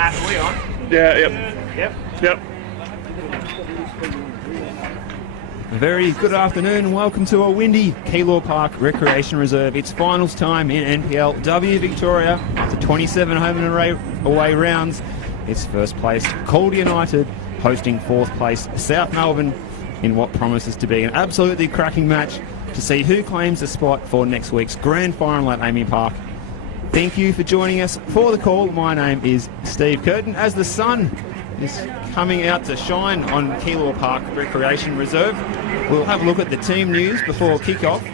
Matt, are we on? Yeah, yep. Yep. A very good afternoon and welcome to a windy Calder Park Recreation Reserve. It's finals time in NPLW Victoria. After 27 home and away rounds, it's first place Calder United hosting fourth place South Melbourne in what promises to be an absolutely cracking match to see who claims the spot for next week's grand final at Amy Park. Thank you for joining us for the call. My name is Steve Curtin. As the sun is coming out to shine on Calder Park Recreation Reserve, we'll have a look at the team news before kick-off.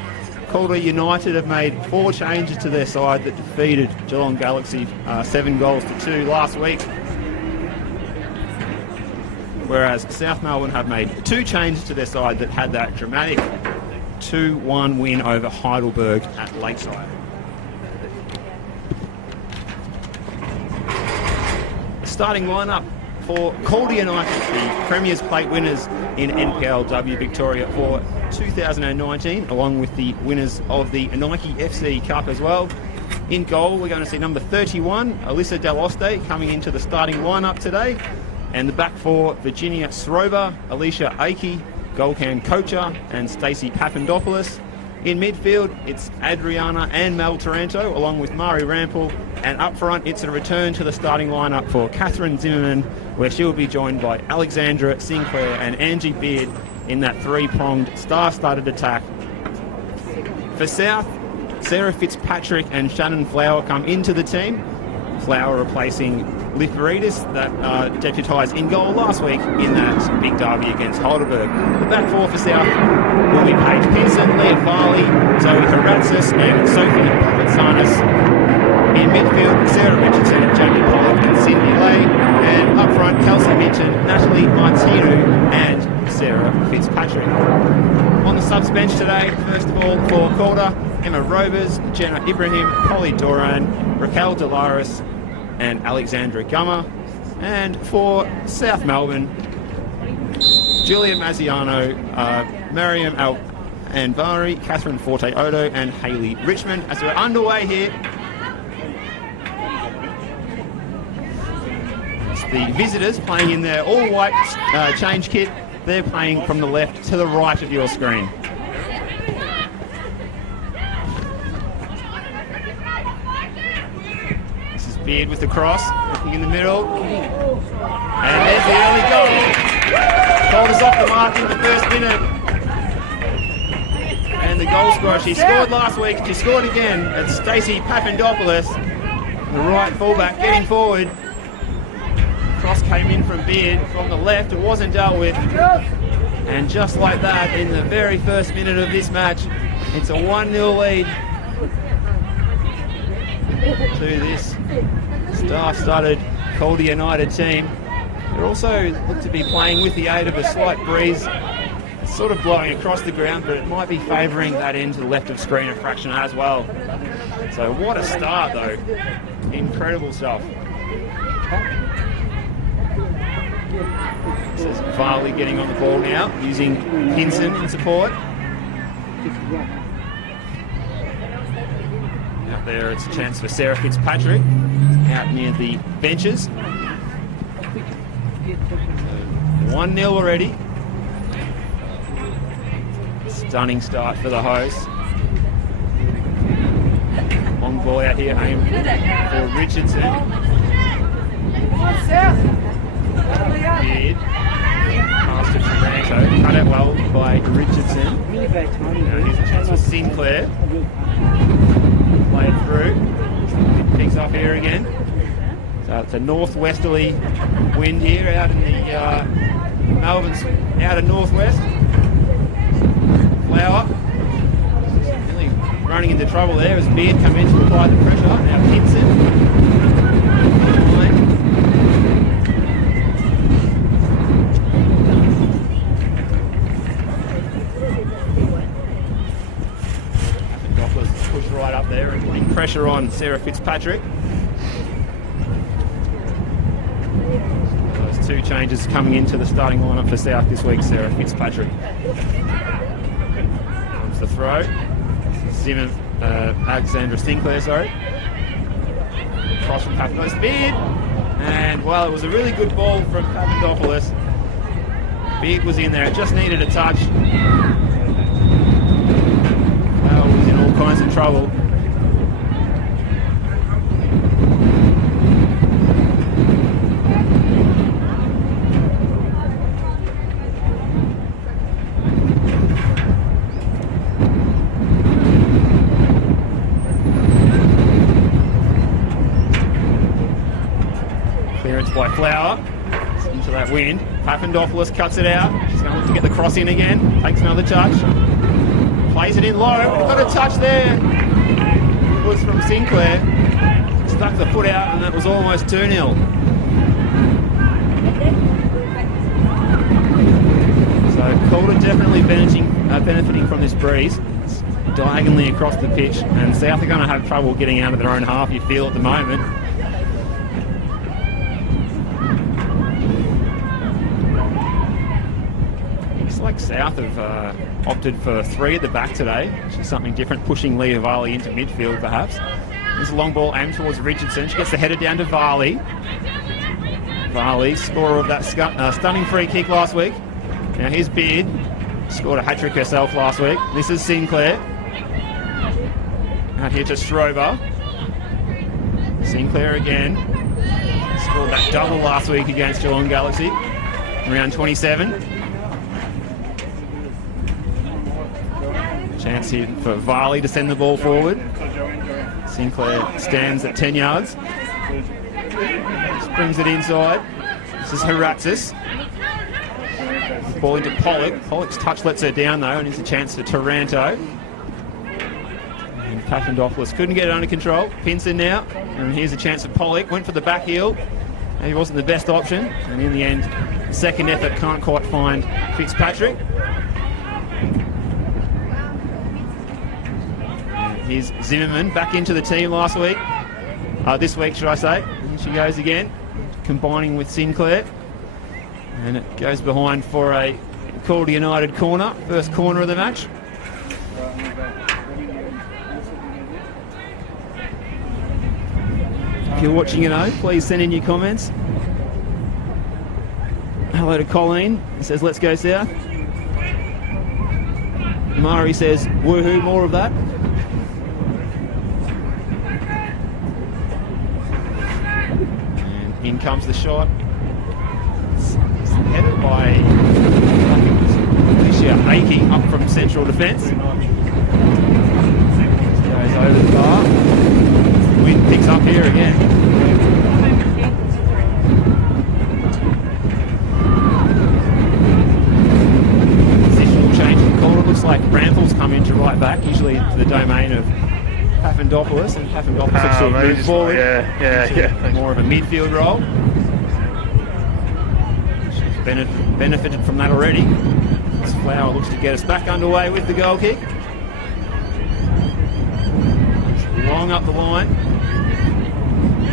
Calder United have made 4 changes to their side that defeated Geelong Galaxy 7-2 last week, whereas South Melbourne have made 2 changes to their side that had that dramatic 2-1 win over Heidelberg at Lakeside. Starting lineup for Calder United, the Premier's Plate winners in NPLW Victoria for 2019, along with the winners of the Nike FC Cup as well. In goal, we're going to see number 31, Alyssa Daloste, coming into the starting lineup today. And the back four, Virginia Sroba, Alicia Akey, Golcan Kocher and Stacey Papandopoulos. In midfield, it's Adriana and Mel Taranto, along with Mari Rampel. And up front, it's a return to the starting lineup for Catherine Zimmerman, where she'll be joined by Alexandra Sinclair and Angie Beard in that 3-pronged, star-studded attack. For South, Sarah Fitzpatrick and Shannon Flower come into the team. Flower replacing Liparidis, that deputised in goal last week in that big derby against Heidelberg. The back four for South will be Paige Pinson, Leah Farley, Zoe Haratzis and Sophie Pavatsanis. In midfield, Sarah Richardson, Jamie Pollock and Cindy Lay. And up front, Kelsey Minton, Natalie Martinu and Sarah Fitzpatrick. On the subs bench today, first of all for Calder, Emma Robers, Jenna Ibrahim, Polly Doran, Raquel Delaris and Alexandra Gummer. And for South Melbourne, Julia Mazziano, Mariam Al-Anvari, Catherine Forte-Odo and Hayley Richmond. As we're underway here, it's the visitors playing in their all-white change kit. They're playing from the left to the right of your screen. Beard with the cross, looking in the middle. And there's the early goal. Calder's off the mark in the first minute. And the goal scorer, she scored last week, she scored again. It's Stacey Papandopoulos, the right fullback, getting forward. Cross came in from Beard from the left, it wasn't dealt with. And just like that, in the very first minute of this match, it's a 1-0 lead to this star-studded Calder United team. They also look to be playing with the aid of a slight breeze. It's sort of blowing across the ground, but it might be favouring that end to the left of screen a fraction as well. So what a start though. Incredible stuff. This is Farley getting on the ball now, using Pinson in support. There, it's a chance for Sarah Fitzpatrick out near the benches. 1-0 already. Stunning start for the hosts. Long ball out here aimed for Richardson. Beard. Pass to Taranto. Cut out well by Richardson. Now here's a chance for Sinclair. Play it through. Picks up here again. So it's a northwesterly wind here out in the Melbourne's out of northwest. Flower really running into trouble there as Beard come in to apply the pressure. Now Pinson. Push right up there and putting pressure on Sarah Fitzpatrick. Those 2 changes coming into the starting lineup for South this week. Sarah Fitzpatrick. Comes the throw. Alexandra Sinclair, sorry. Cross from Papandopoulos. Beard And, well, it was a really good ball from Papadopoulos. Beard was in there. It just needed a touch. Flower was in all kinds of trouble. Clearance by Flower. Into that wind. Papadopoulos cuts it out. She's going to look to get the cross in again. Takes another touch. Plays it in low. Got a touch there. It was from Sinclair. Stuck the foot out and that was almost 2-0. So Calder definitely benefiting from this breeze. It's diagonally across the pitch, and South are going to have trouble getting out of their own half, you feel, at the moment. Like South have opted for 3 at the back today, which is something different, pushing Leah Varley into midfield perhaps. There's a long ball aimed towards Richardson. She gets the header down to Varley. Varley, scorer of that stunning free kick last week. Now here's Beard, scored a hat-trick herself last week. This is Sinclair. Out here to Strover. Sinclair again. Scored that double last week against Geelong Galaxy. Round 27. Chance here for Varley to send the ball forward. Sinclair stands at 10 yards. Just brings it inside. This is Haratzis. Ball into Pollock. Pollock's touch lets her down though, and it's a chance for Taranto. And Papadopoulos couldn't get it under control. Pinson now. And here's a chance for Pollock. Went for the back heel. He wasn't the best option. And in the end, second effort can't quite find Fitzpatrick. Here's Zimmerman back into the team last week. This week, should I say. And she goes again, combining with Sinclair. And it goes behind for a Calder United corner. First corner of the match. If you're watching at home, please send in your comments. Hello to Colleen. He says, let's go South. Mari says, woohoo, more of that. In comes the shot. It's headed by Alicia Akey up from central defence. Goes over the bar. The wind picks up here again. Positional change from Calder. Looks like Ramphil's come into right back, usually to the domain of Papadopoulos, and Papadopoulos sort of moved forward. Yeah. More of a midfield role. She's benefited from that already. This Flower looks to get us back underway with the goal kick. Long up the line.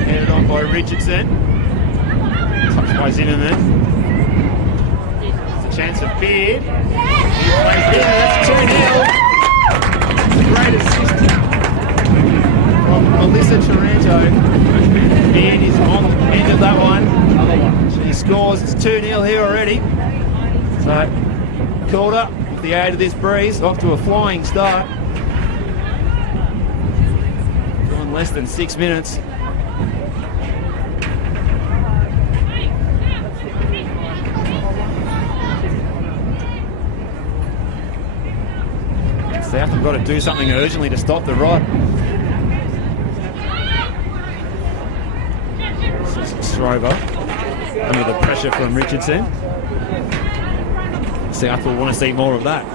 Headed on by Richardson. Touched by Zimmerman. It's a chance of Beard. He plays in. That's 2-0. Great assist from Melissa Taranto. Beard is on the end of that one. She scores. It's 2-0 here already. So Calder, with the aid of this breeze, off to a flying start. Gone less than 6 minutes. South have got to do something urgently to stop the rot. Strover under the pressure from Richardson. South will want to see more of that.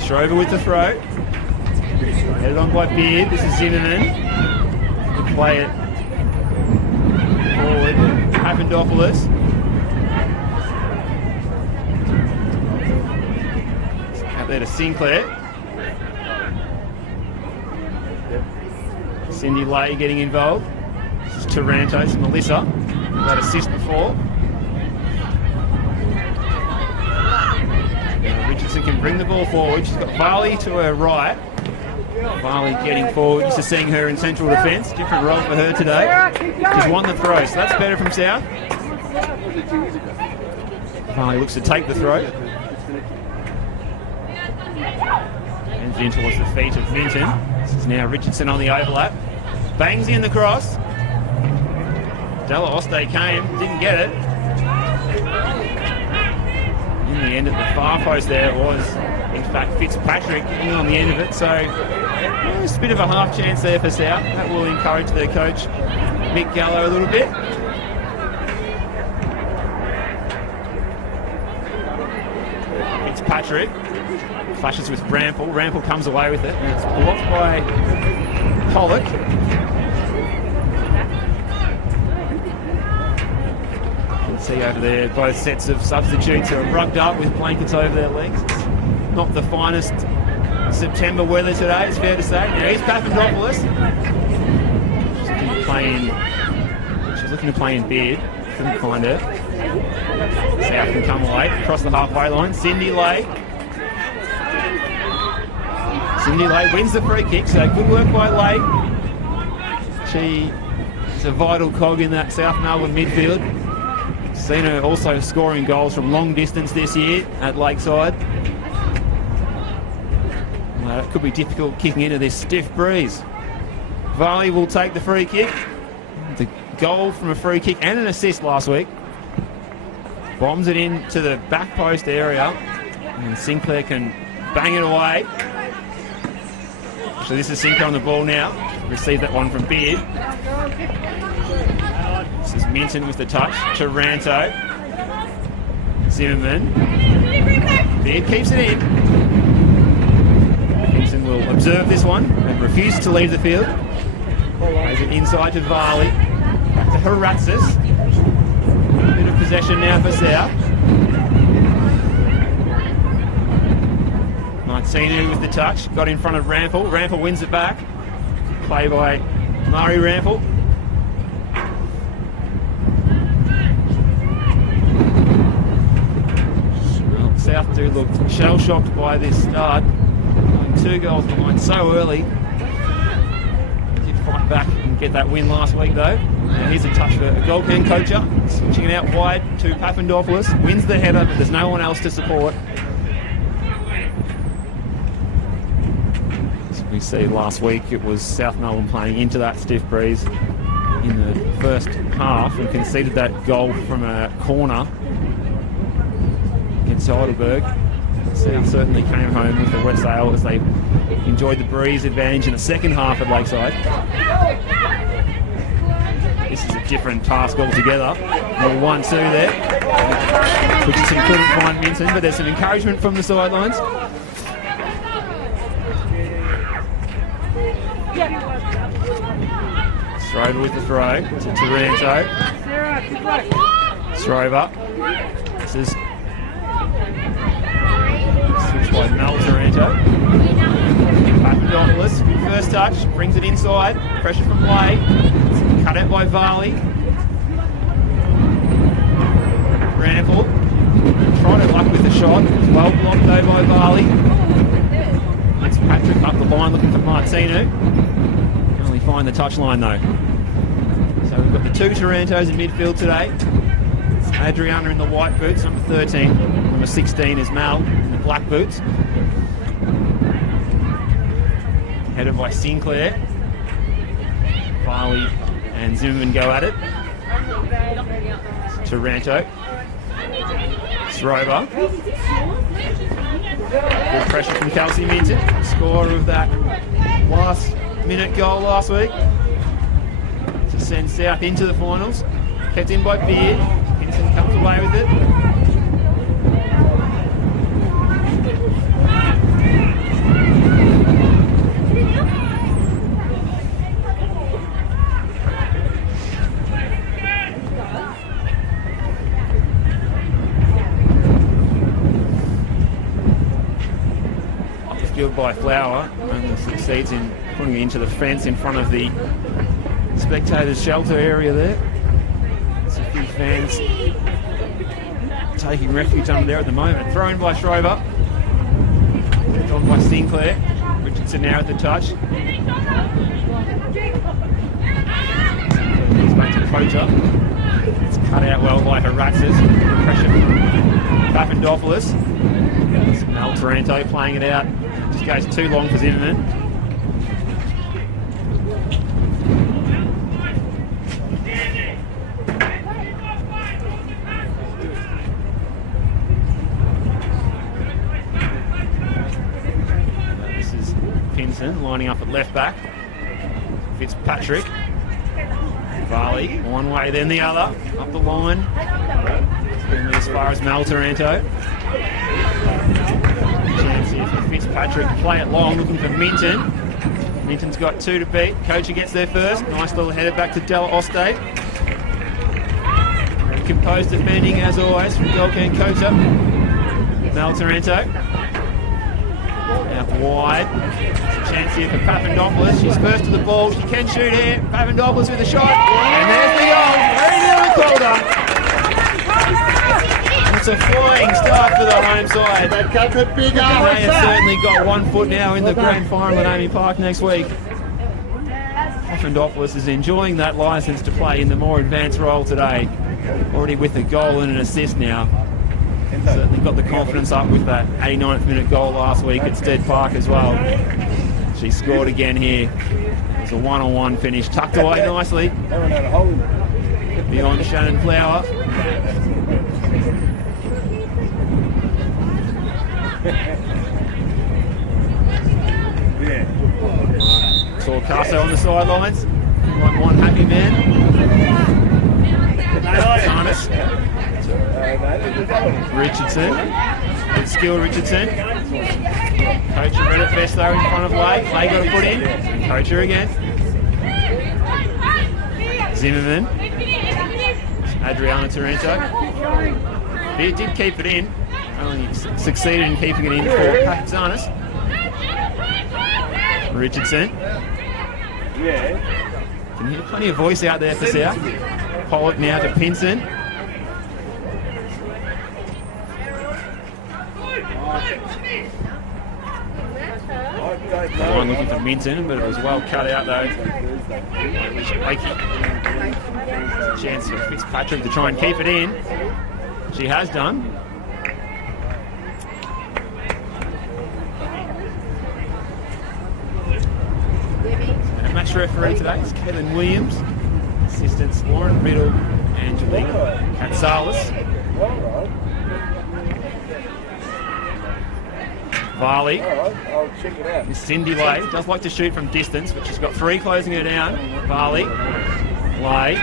Strover with the throw. Headed on by Beard. This is Zimmerman. Could play it forward. Papadopoulos. Out there to Sinclair. Cindy Lay getting involved. This is Taranto, it's Melissa. That assist before. Richardson can bring the ball forward. She's got Varley to her right. Varley getting forward. Used to seeing her in central defence. Different role for her today. She's won the throw, so that's better from South. Varley looks to take the throw. And in towards the feet of Minton. This is now Richardson on the overlap. Bangs in the cross. Della Oste came, didn't get it. In the end at the far post there was, in fact, Fitzpatrick getting on the end of it. So just a bit of a half chance there for South. That will encourage their coach, Mick Gallo, a little bit. Fitzpatrick clashes with Rampel. Rampel comes away with it, and it's blocked by Pollock. You can see over there both sets of substitutes are rugged up with blankets over their legs. It's not the finest September weather today, it's fair to say. Now here's Papandopoulos. She's looking to play in Beard. Couldn't find her. South can come away across the halfway line. Cindy Lay wins the free kick, so good work by Lay. She is a vital cog in that South Melbourne midfield. Seen her also scoring goals from long distance this year at Lakeside. It could be difficult kicking into this stiff breeze. Varley will take the free kick. The goal from a free kick and an assist last week. Bombs it into the back post area, and Sinclair can bang it away. So this is Sinclair on the ball now. Received that one from Beard. This is Minton with the touch. Taranto. Zimmerman. Beard keeps it in. Minton will observe this one and refuse to leave the field. Plays it inside to Varley. Back to Haratzis. Bit of possession now for South. Martinu with the touch. Got in front of Rampel. Rampel wins it back. Play by Murray Rampel. Well, South do look shell-shocked by this start. 2 goals behind so early. Did fight back and get that win last week though. Now here's a touch for a goalkeeping coacher. Switching it out wide to Papandopoulos. Wins the header, but there's no one else to support. As we see last week, it was South Melbourne playing into that stiff breeze in the first half and conceded that goal from a corner against Heidelberg. South certainly came home with the wet sail as they enjoyed the breeze advantage in the second half at Lakeside. This is a different task altogether. 1-2 there. Richardson couldn't find Minton, but there's some encouragement from the sidelines. Strover with the throw to Taranto. Strover. This is switched by Mel Taranto. Papandopoulos, good first touch, brings it inside. Pressure from Lay. Cut out by Varley. Rampel. Trying to luck with the shot. Well blocked though by Varley. It's Patrick up the line looking for Martinu. Can only find the touchline though. So we've got the 2 Tarantos in midfield today. It's Adriana in the white boots, number 13. Number 16 is Mal in the black boots. Headed by Sinclair. Varley and Zimmerman go at it. Taranto. Srover. Good pressure from Kelsey Minton. Scorer of that last minute goal last week to send South into the finals. Kept in by Beard. Hinton comes away with it. By Flower, only succeeds in putting it into the fence in front of the spectators' shelter area there. There's a few fans taking refuge under there at the moment. Thrown by Schrover. On by Sinclair. Richardson now at the touch. He's back to Calder. It's cut out well by Haratzis. Pressure Papandopoulos. Mel Taranto playing it out. Just goes too long for Zimmerman. This is Pinson lining up at left back. Fitzpatrick. Varley, one way then the other, up the line. As far as Mel Taranto. Chance here for Fitzpatrick to play it long, looking for Minton. Minton's got 2 to beat. Kocher gets there first. Nice little header back to Della Oste. Composed defending as always from Golcan Kocher. Mel Taranto. Out wide. Chance here for Papandopoulos. She's first to the ball. She can shoot here. Papandopoulos with a shot. And there's the goal. 3-0 Calder. It's a flying start for the home side. They have certainly got 1 foot now in the grand final at Amy Park next week. Papandopoulos is enjoying that licence to play in the more advanced role today. Already with a goal and an assist now. Certainly got the confidence up with that 89th minute goal last week at Stead Park as well. She scored again here. It's a 1-on-1 finish, tucked away nicely. Beyond Shannon Flower. Torcaso on the sidelines. One happy man. Harness. Richardson. Good skill, Richardson. Kocher read it best though in front of Lay. Lay got a foot in. Kocher again. Zimmerman. Adriana Taranto. He did keep it in. Only succeeded in keeping it in for Pakizanis. Richardson. Can hear plenty of voice out there for South. Pollock now to Pinson. One looking for Minton, but it was well cut out though. Chance for Fitzpatrick to try and keep it in. She has done. And a match referee today is Kevin Williams. Assistants Lauren Riddle, Angelina Katsalis. Varley. I'll check it out. Cindy Lay does like to shoot from distance, but she's got 3 closing her down. Varley. Lay.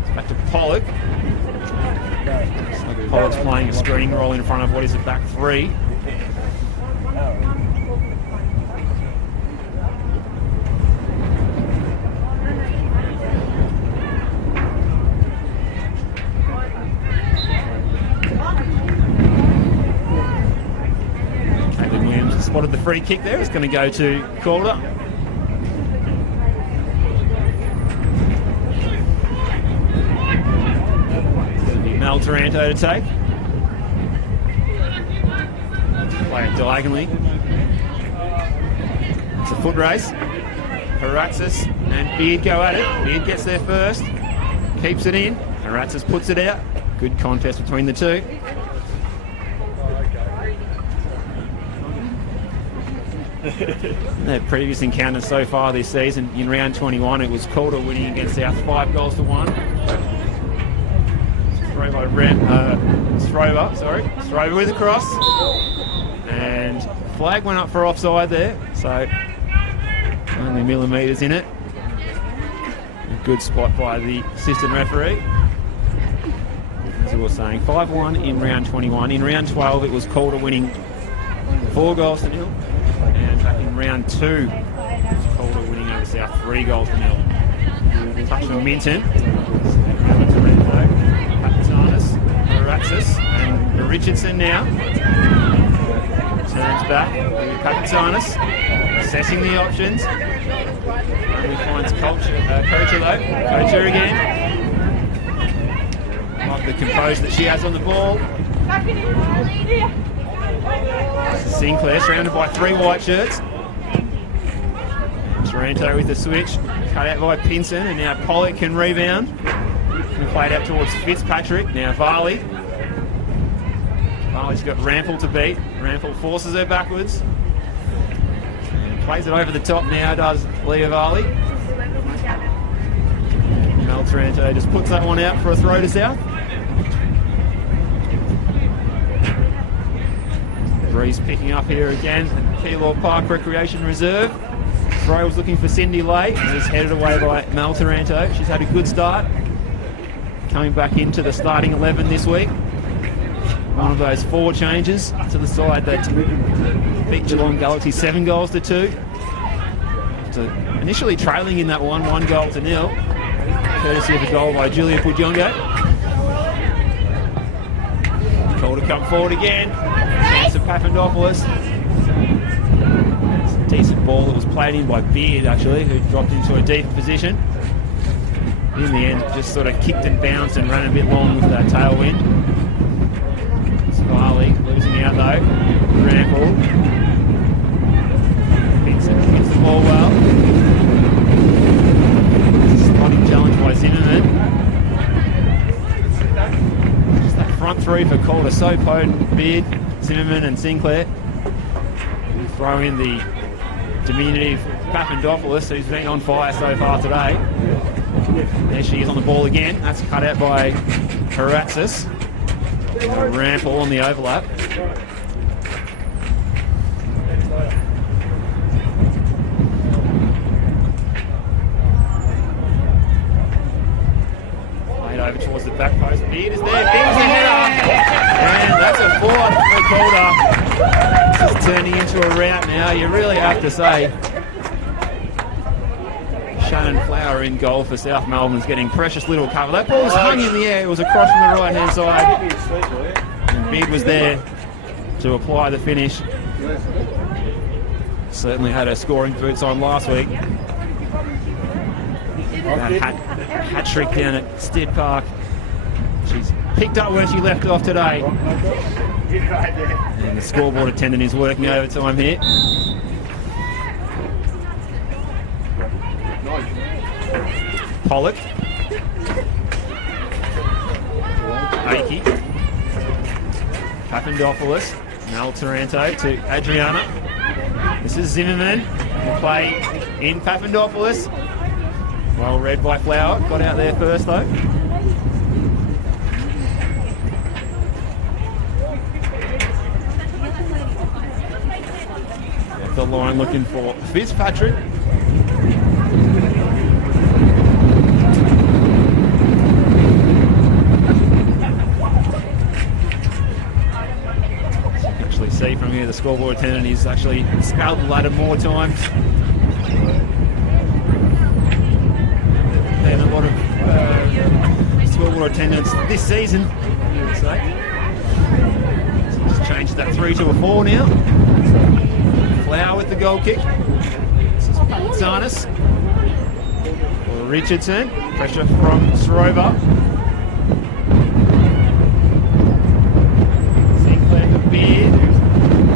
It's back to Pollock. Pollock's playing a screening role in front of what is a back 3. Spotted the free kick there. It's going to go to Calder. Mel Taranto to take. Play it diagonally. It's a foot race. Haratzis and Beard go at it. Beard gets there first. Keeps it in. Haratzis puts it out. Good contest between the two. Their previous encounters so far this season, in round 21, it was Calder winning against South 5-1. Strober with a cross. And flag went up for offside there, so only millimetres in it. A good spot by the assistant referee. As we were saying, 5-1 in round 21. In round 12, it was Calder winning 4-0. And back in round 2, Calder winning over South 3-0. Touch from Minton. Papatanis, Haratzis, and Richardson now. Turns back. Papatanis, assessing the options. Only finds Kocher though. Kocher again. Like the composure that she has on the ball. Sinclair surrounded by 3 white shirts. Taranto with the switch, cut out by Pinson, and now Pollock can rebound. And played out towards Fitzpatrick. Now Varley. Varley's got Rampel to beat. Rampel forces her backwards. And plays it over the top now, does Leah Varley. Mel Taranto just puts that one out for a throw to South. Breeze picking up here again at Keilor Park Recreation Reserve. Throw was looking for Cindy Lay. It's headed away by Mel Taranto. She's had a good start. Coming back into the starting 11 this week. One of those 4 changes to the side that beat Geelong Galaxy 7 goals to 2. So initially trailing in that 1 goal to 0. Courtesy of a goal by Julia Pujongo. Calder come forward again. Chance of Papandopoulos. It's a decent ball that was played in by Beard, actually, who dropped into a deeper position. In the end, just sort of kicked and bounced and ran a bit long with that tailwind. Farley losing out though. Rampel. Vincent hits the ball well. Spotting challenge by Zimmerman. Just that front 3 for Calder, so potent. Beard, Zimmerman and Sinclair. We throw in the diminutive Papandopoulos, who's been on fire so far today. There she is on the ball again. That's cut out by Haratzis. Rampel on the overlap. Played over towards the back post. Beard is there. Bing's the header. And that's a 4 for Calder. This is turning into a rout now. You really have to say. Shannon Flower in goal for South Melbourne's getting precious little cover. That ball was hung in the air. It was across from the right-hand side. And Beard was there to apply the finish. Certainly had her scoring boots on last week. That hat trick down at Stead Park. She's picked up where she left off today. And the scoreboard attendant is working overtime here. Pollock. Akey. Papandopoulos. Mel Taranto to Adriana. This is Zimmerman. Will play in Papandopoulos. Well read by Flower. Got out there first though. At the line looking for Fitzpatrick. See from here, the scoreboard attendant is actually scaled the ladder more times than a lot of scoreboard attendants this season, you would say. So just changed that 3 to a 4 now. Flower with the goal kick. This is Zarnis. For Richardson. Pressure from Srover. Sinclair to Beard.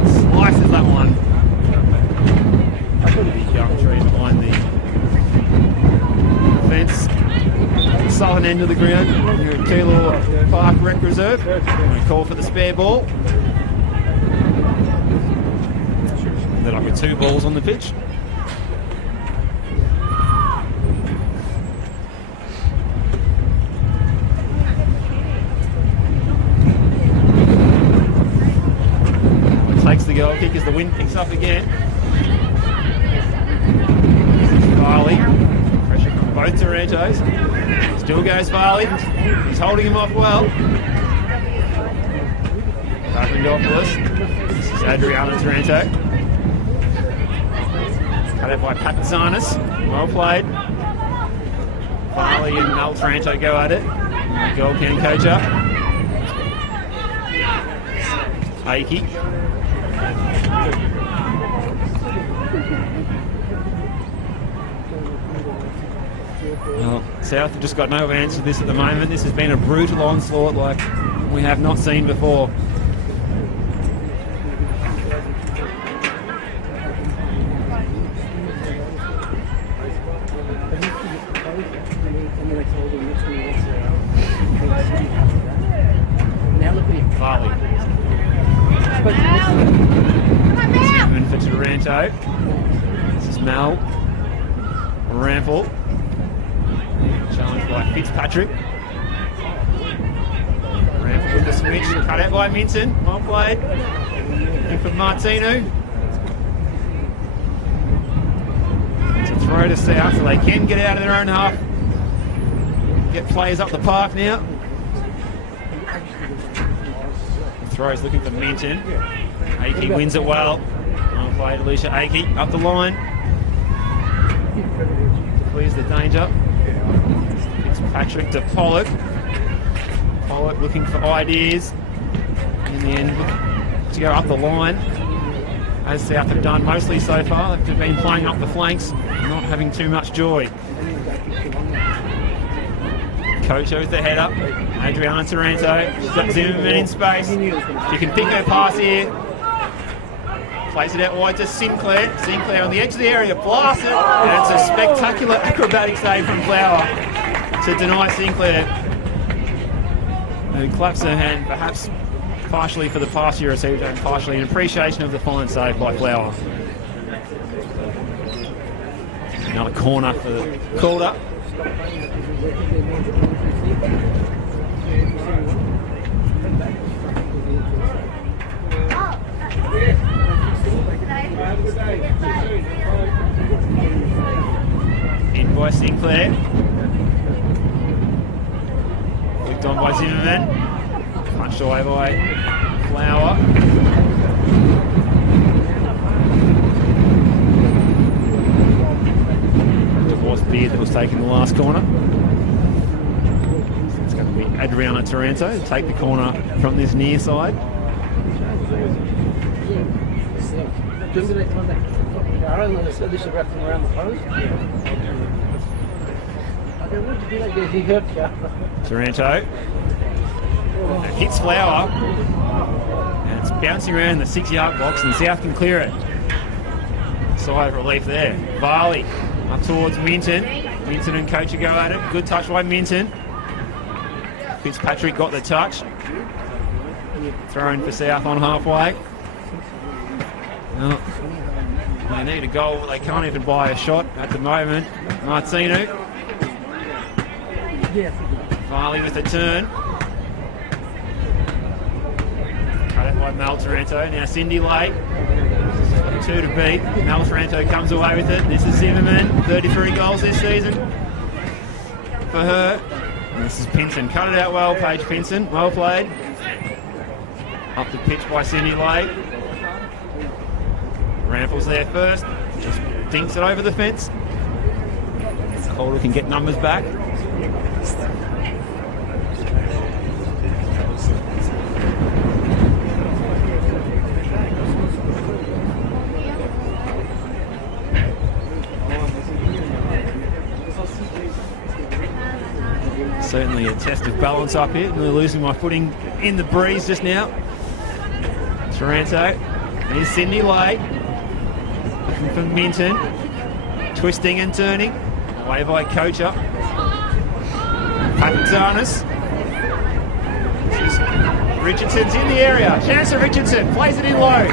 Slices that one. The young trees behind the fence. Southern end of the ground. Here at Keilor Park Rec Reserve. We call for the spare ball. Ended up with 2 balls on the pitch. Takes the goal kick as the wind picks up again. Farley. Pressure from both Tarantos. Still goes Farley. He's holding him off well. Papandopoulos. This is Adriana Taranto. Cut out by Papazanis. Well played. Farley and Mel Taranto go at it. Goal can coach up. Akey. Well, South have just got no answer to this at the moment. This has been a brutal onslaught like we have not seen before. Taranto. This is Mel. Rample. Challenged by Fitzpatrick. Rample with the switch. Cut out by Minton. Well played. Looking for Martino. To throw to South so they can get out of their own half. Get players up the park now. Throws looking for Minton. Akey wins it well. Well played, Alicia Akey up the line. Clears the danger. Fitzpatrick to Pollock. Pollock looking for ideas. In the end, to go up the line. As South have done mostly so far, they've been playing up the flanks, not having too much joy. Kocho with the head up. Adriana Taranto. She's got Zimmerman in space. She can pick her pass here. Plays it out wide to Sinclair. Sinclair on the edge of the area, blasts it. And it's a spectacular acrobatic save from Flower to deny Sinclair, who claps her hand, perhaps partially for the pass she received and partially in appreciation of the fine save by Flower. Another corner for Calder. In by Sinclair. Flicked on by Zimmerman. Punched away by Flower. Divorce Beard that was taking the last corner. So it's going to be Adriana Taranto to take the corner from this near side. Taranto hits Flower and it's bouncing around the 6-yard box and South can clear it. Sigh of relief there. Varley up towards Minton. Minton and Kocher go at it. Good touch by Minton. Fitzpatrick got the touch. Throw-in for South on halfway. Oh, they need a goal. They can't even buy a shot at the moment. Martino. Varley with a turn. Cut it by Mel Taranto. Now Cindy Lake. 2 to beat. Mel Taranto comes away with it. This is Zimmerman. 33 goals this season for her. And this is Pinson. Cut it out well, Paige Pinson. Well played. Up the pitch by Cindy Lake. Rample's there first. Just dinks it over the fence. Calder can get numbers back. Certainly a test of balance up here. Really losing my footing in the breeze just now. Taranto. Here's Cindy Lake. Looking for Minton. Twisting and turning. Away by Kocher. Papatanis. Richardson's in the area. Chance for Richardson. Plays it in low.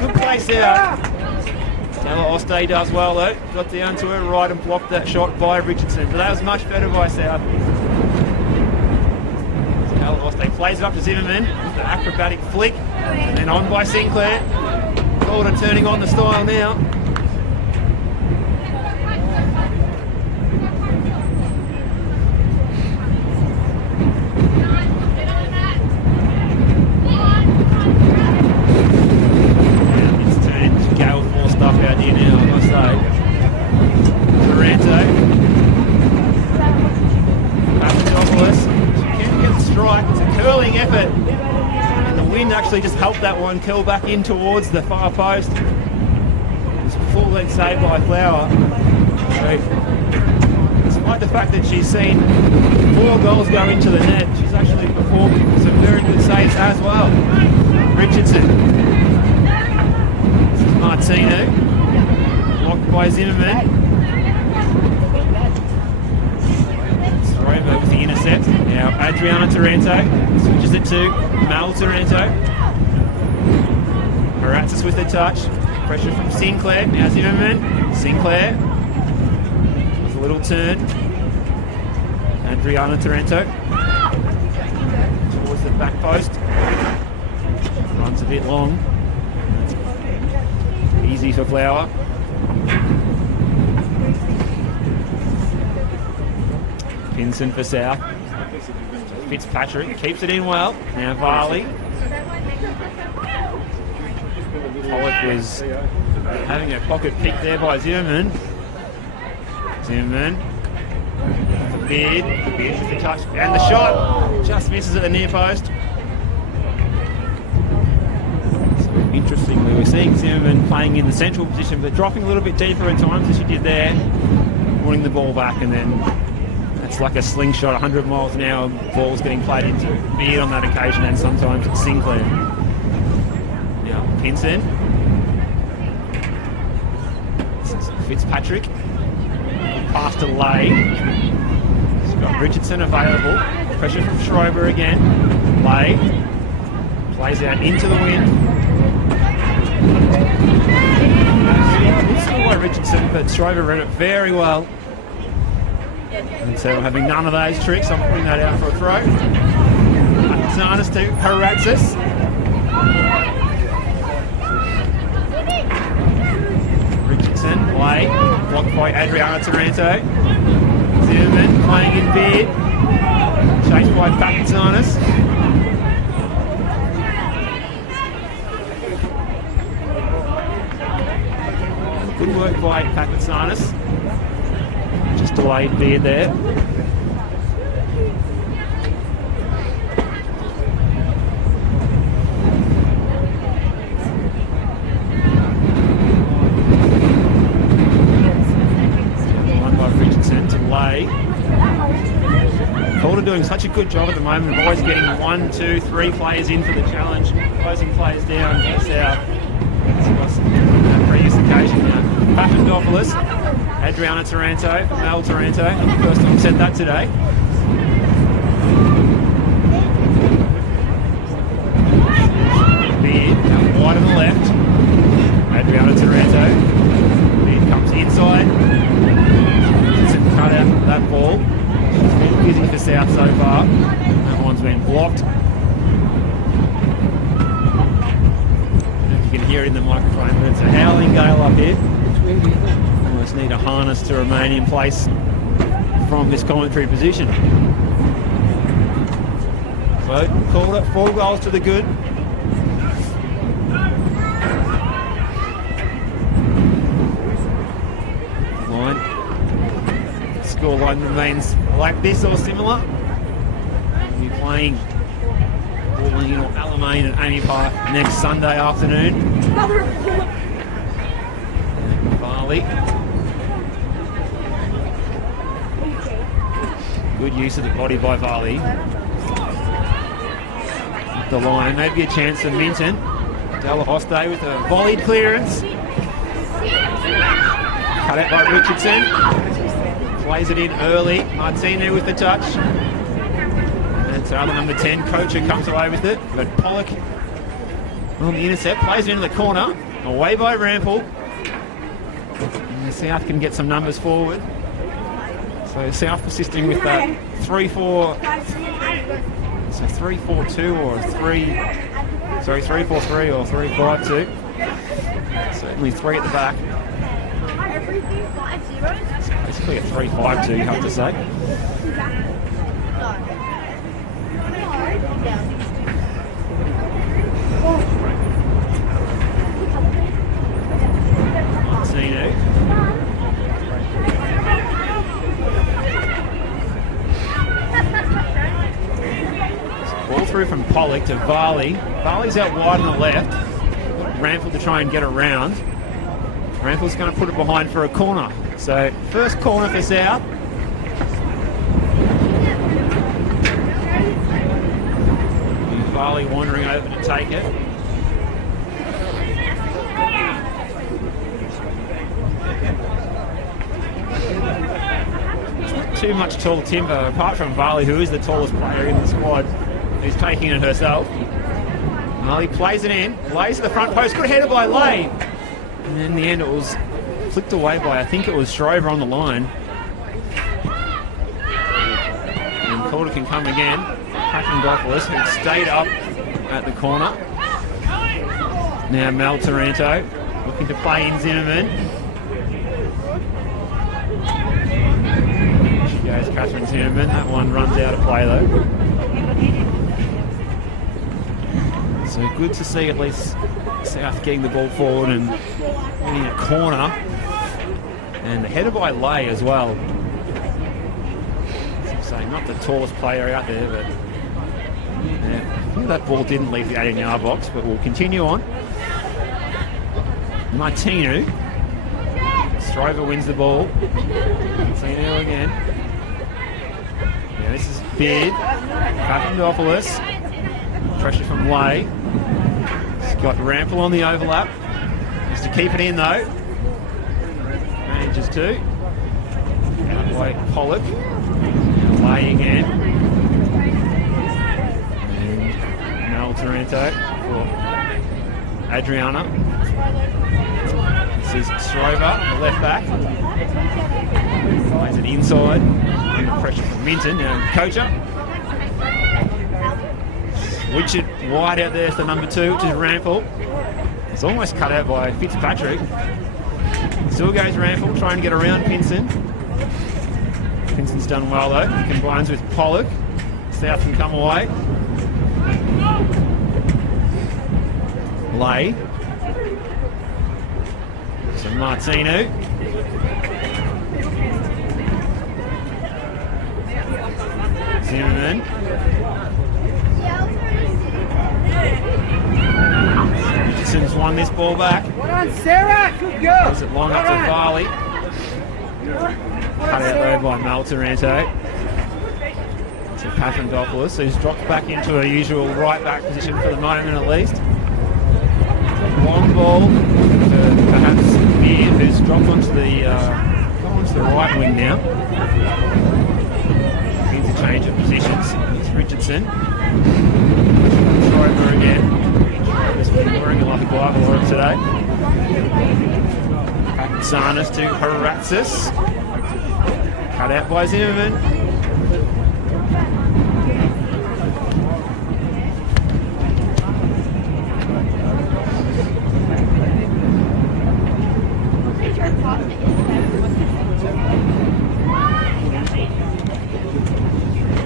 Good place there. Stella Oste does well though. Got down to her right and blocked that shot by Richardson. But that was much better by South. Stella Oste plays it up to Zimmerman with the acrobatic flick. And on by Sinclair. Calder turning on the style now. Actually just helped that one curl back in towards the far post. It's a full leg save by Flower. So, despite the fact that she's seen 4 goals go into the net, she's actually performed some very good saves as well. Richardson. This is Martino. Blocked by Zimmerman. Stromer with the intercept. Now Adriana Taranto switches it to Mel Taranto. Francis with the touch. Pressure from Sinclair. Now Zimmerman. Sinclair. There's a little turn. Adriana Torrento. Towards the back post. Runs a bit long. Easy for Flower. Pinson for South. Fitzpatrick keeps it in well. Now Varley. Pollock was having a pocket pick there by Zimmerman. Zimmerman. For Beard. Beard with the touch. And the shot just misses at the near post. So interestingly, we're seeing Zimmerman playing in the central position, but dropping a little bit deeper at times as she did there. Wanting the ball back, and then it's like a slingshot, 100 miles an hour. Ball's getting played into Beard on that occasion, and sometimes it's Sinclair. Now Pinson. Fitzpatrick. Pass to Lay. He's got Richardson available. Pressure from Schrober again. Lay. Plays out into the wind. It's still by Richardson, but Schrober read it very well. And so having none of those tricks, I'm putting that out for a throw. Zarnas to Haratzis. Richardson, play, blocked by Adriana Taranto. Zimmerman playing in Beard. Chased by Papazanis. Good work by Papazanis. Just delayed Beard there. One by Richardson to Lay. Calder doing such a good job at the moment of always getting 1, 2, 3 players in for the challenge, closing players down. That's our previous occasion now. Papandopoulos. Adriana Taranto, Mel Taranto. First time I've said that today. Beard wide on the left. Adriana Taranto. Beard comes inside. Gets him cut out that ball. She's been busy for South so far. That one's been blocked. You can hear it in the microphone, but it's a howling gale up here. Almost need a harness to remain in place from this commentary position. So, called it 4 goals to the good. Scoreline remains like this or similar. We'll be playing Balling or Alamein and Amy Park next Sunday afternoon. Varley. Good use of the body by Varley. The line, maybe a chance for Minton. Delahoste with a volleyed clearance. Cut out by Richardson. Plays it in early. Martino with the touch. And so other number 10, Kocher comes away with it. But Pollock on the intercept. Plays it into the corner. Away by Rample. And the South can get some numbers forward. So South persisting with that 3-4. So 3-4-2 or 3-4-3 or 3-5-2. Certainly 3 at the back. It's basically a 3-5-2, you have to say. Martino. Ball through from Pollock to Varley. Varley's out wide on the left. Rample to try and get around. Rample's going to put it behind for a corner. So, first corner for South. Varley wandering over to take it. Too much tall timber, apart from Varley, who is the tallest player in the squad, who's taking it herself. Well, he plays it in, lays to the front post, good header by Lay. And in the end it was flicked away by, I think it was Schrover on the line. And Calder can come again. Patrandopoulos, who stayed up at the corner. Now Mel Taranto looking to play in Zimmerman. She goes Catherine Zimmerman. That one runs out of play though. So good to see at least South getting the ball forward and getting a corner. And the header by Lay as well. So not the tallest player out there, but yeah, I think that ball didn't leave the 18-yard box, but we'll continue on. Martinu. Strover wins the ball. Martinu again. Yeah, this is Beard. Patrandopoulos. Pressure from Lay. He's got Rampel on the overlap. Has to keep it in though. Manages to. Out by Pollock. Lay again. And Mel Taranto for Adriana. This is Schrover, the left back. Plays it inside. Under pressure from Minton. Now Kocher. Widget wide out there is the number 2, which is Rampel. It's almost cut out by Fitzpatrick. Still goes Rampel, trying to get around Pinson. Pinson's done well though. Combines with Pollock. South can come away. Lay. So Martinu. Zimmerman. Richardson's won this ball back. Well done, Sarah. Good girl. Goes it long up to Farley. Cut out there by Mel Taranto. To Patrandopoulos, who's dropped back into her usual right back position for the moment at least. Long ball for perhaps Beard, who's dropped onto the right wing now. Interchange of positions. It's Richardson. Schrover again. He's been wearing a lucky Bible today. Sarnas to Haratzis. Cut out by Zimmerman.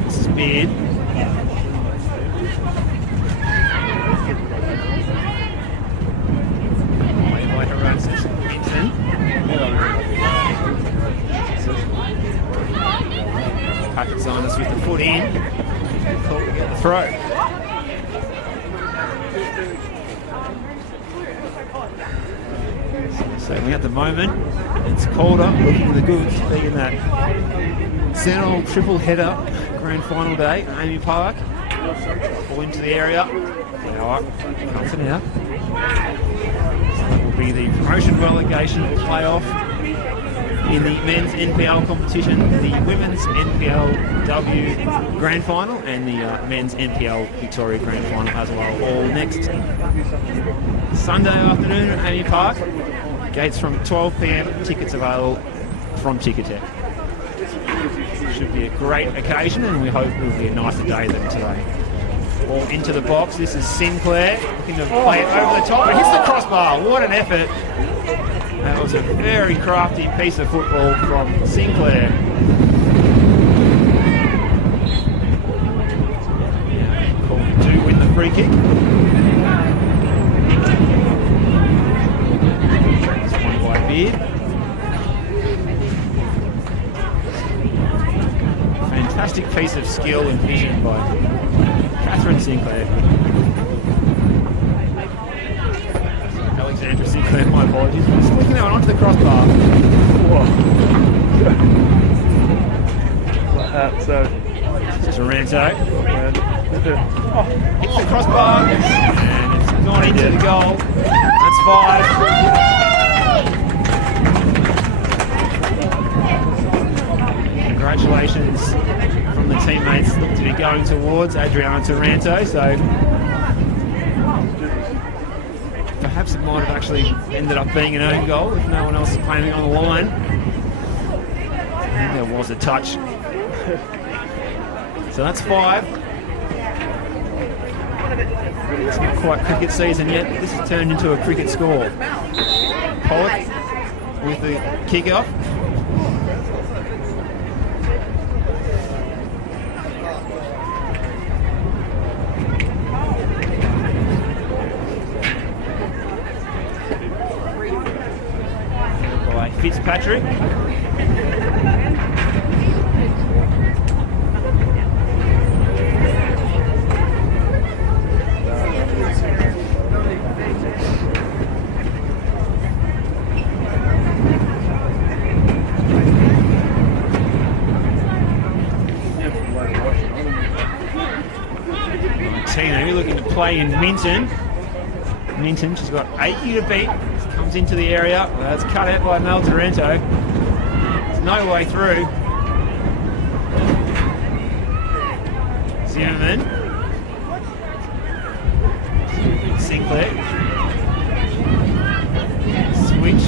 This is Beard. By Haratzis. Minton. Packets on us with the foot in. Thought we get the throw. Certainly at the moment, it's Calder looking the goods, being that Sentinel triple header grand final day. Amy Park, ball into the area. Now up, comes it out. So that will be the promotion relegation playoff in the men's NPL competition, the women's NPLW grand final, and the men's NPL Victoria grand final as well. All next Sunday afternoon at Amy Park. Gates from 12 p.m. Tickets available from Ticketek. Should be a great occasion, and we hope it will be a nicer day than today. Ball into the box. This is Sinclair looking to play it over the top. It hits the crossbar. What an effort! That was a very crafty piece of football from Sinclair. Called to win the free kick. It's won by Beard. Fantastic piece of skill and vision by Catherine Sinclair. Alexandra Sinclair, my apologies. Sticking that one onto the crossbar. Like that, so. Taranto. Hits the crossbar. And it's gone into the goal. That's 5. Congratulations from the teammates to be going towards Adriana Taranto. So Perhaps it might have actually ended up being an own goal if no one else is claiming on the line. And there was a touch. So that's 5. It's not quite cricket season yet, but this has turned into a cricket score. Pollock with the kick-off. By Fitzpatrick. Tino looking to play in Minton. Minton, she's got 80 to beat. Comes into the area. That's cut out by Mel Taranto. There's no way through. Zimmerman. Sinclair. Switch.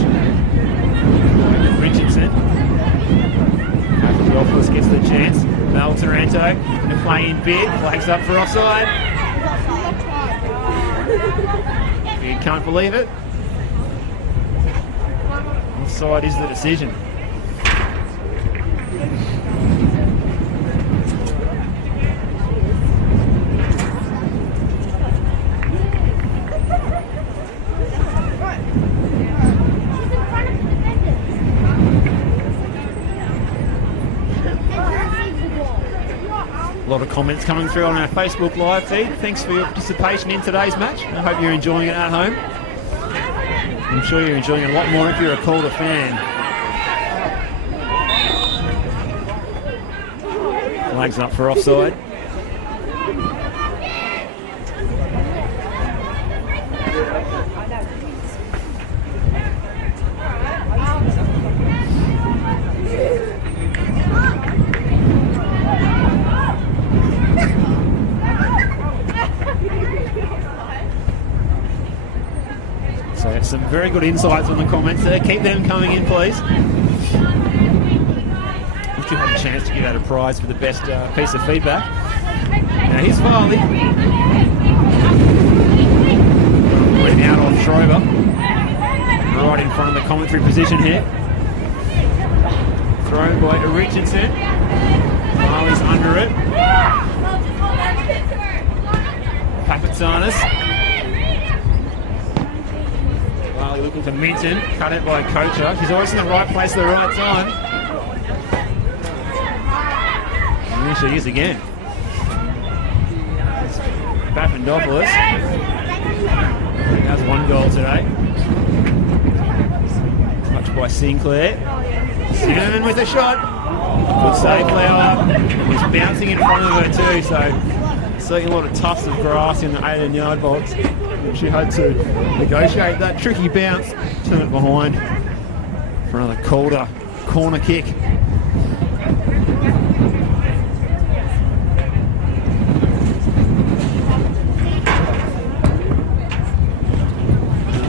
Richardson. Papadopoulos gets the chance. Mel Taranto to play in bid. Flags up for offside. You can't believe it. Offside is the decision. A lot of comments coming through on our Facebook Live feed. Thanks for your participation in today's match. I hope you're enjoying it at home. I'm sure you're enjoying it a lot more if you're a Calder fan. Flags up for offside. So some very good insights on the comments there. Keep them coming in, please. If you have a chance to give out a prize for the best piece of feedback. Now here's Farley. Putting out on Schroeder. Right in front of the commentary position here. Thrown by Richardson. Farley's under it. Papatsanis. Farley looking for Minton. Cut it by Kocher. She's always in the right place at the right time. And there she is again. Papandopoulos. That's 1 goal today. Touched by Sinclair. Zimmerman with a shot. Good save, Flower. He's bouncing in front of her too, so seeing a lot of tufts of grass in the 18-yard box. She had to negotiate that tricky bounce, turn it behind for another Calder corner kick.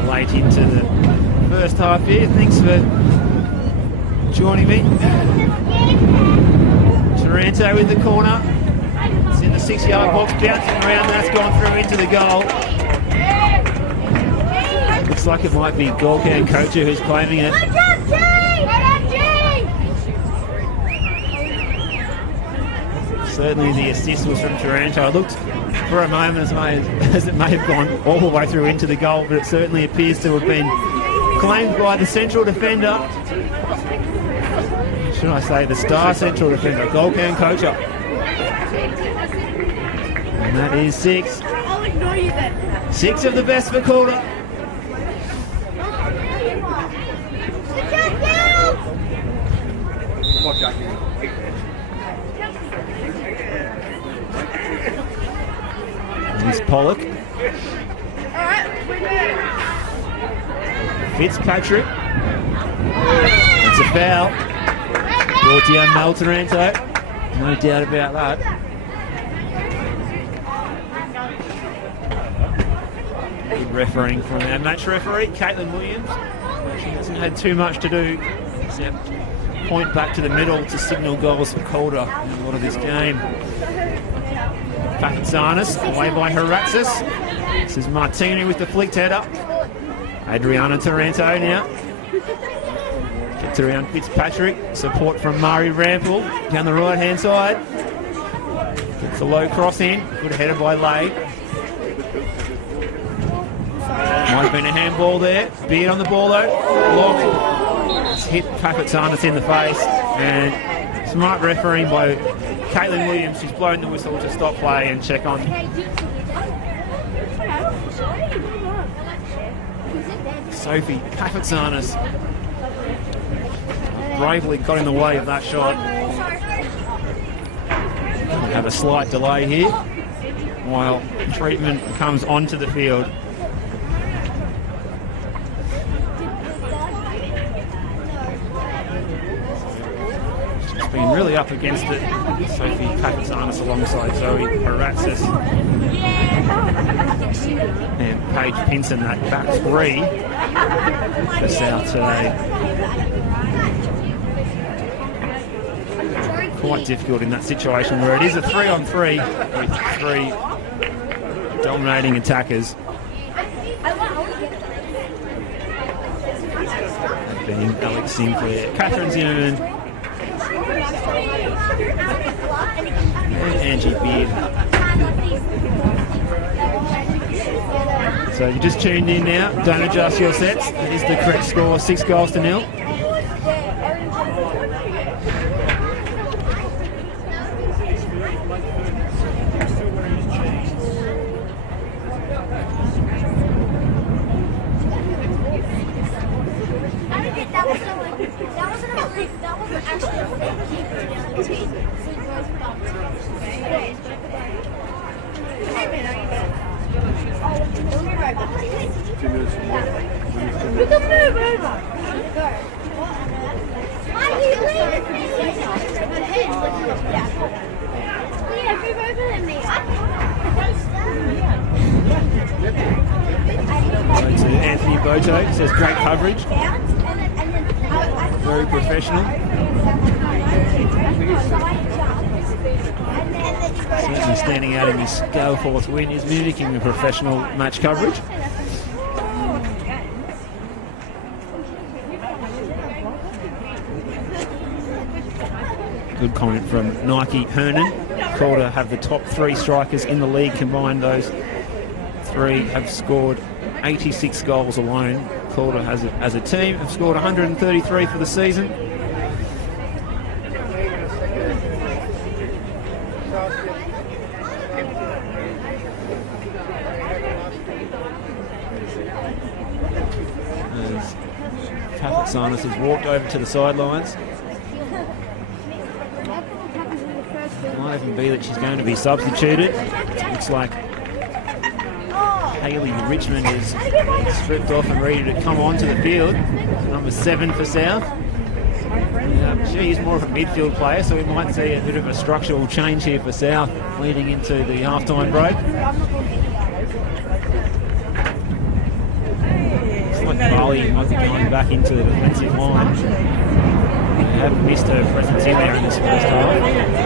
Late into the first half here. Thanks for joining me. Taranto with the corner. It's in the 6-yard box, bouncing around. That's gone through into the goal. Looks like it might be Golcan Kocher who's claiming it. Certainly the assist was from Taranto. It looked for a moment as it may have gone all the way through into the goal, but it certainly appears to have been claimed by the central defender. Should I say the star central defender, Golcan Kocher. And that is 6. I'll ignore you then. 6 of the best for Calder. Here's Pollock. Fitzpatrick. It's a foul. Brought down Mel Taranto. No doubt about that. refereeing from our match referee, Caitlin Williams. She hasn't had too much to do except point back to the middle to signal goals for Calder in a lot of this game. Papatsanis away by Haratzis. This is Martini with the flicked header. Adriana Taranto now. Gets around Fitzpatrick. Support from Murray Rampel down the right hand side. Gets the low cross in. Good header by Lay. Might have been a handball there. Beard on the ball though. Blocked. It's hit Papatsanis in the face. And smart refereeing by Caitlin Williams. She's blown the whistle to stop play and check on. Sophie Papatsanis bravely got in the way of that shot. We'll have a slight delay here while treatment comes onto the field. She's been really up against it. Sophie Papatsanis alongside Zoe Haratzis and Paige Pinson, that back three for South today. Quite difficult in that situation where it is a 3-on-3 with three dominating attackers. Being Alex Sinclair, Catherine Zimmerman, and Angie Beard. So you just tuned in now, don't adjust your sets. That is the correct score, 6-0. We can move over. To Anthony Boto, says great coverage. Very professional. Certainly standing out in this Gale Force win is mimicking the professional match coverage. Good comment from Nike Hernan. Calder have the top three strikers in the league combined. Those three have scored 86 goals alone. Calder as a team have scored 133 for the season. As Papatsanis has walked over to the sidelines. It might even be that she's going to be substituted. It looks like Hayley Richmond is stripped off and ready to come onto the field. Number 7 for South. She is more of a midfield player, so we might see a bit of a structural change here for South leading into the halftime break. Looks like Bali might be going back into the defensive line. They have missed her presence in there in this first half.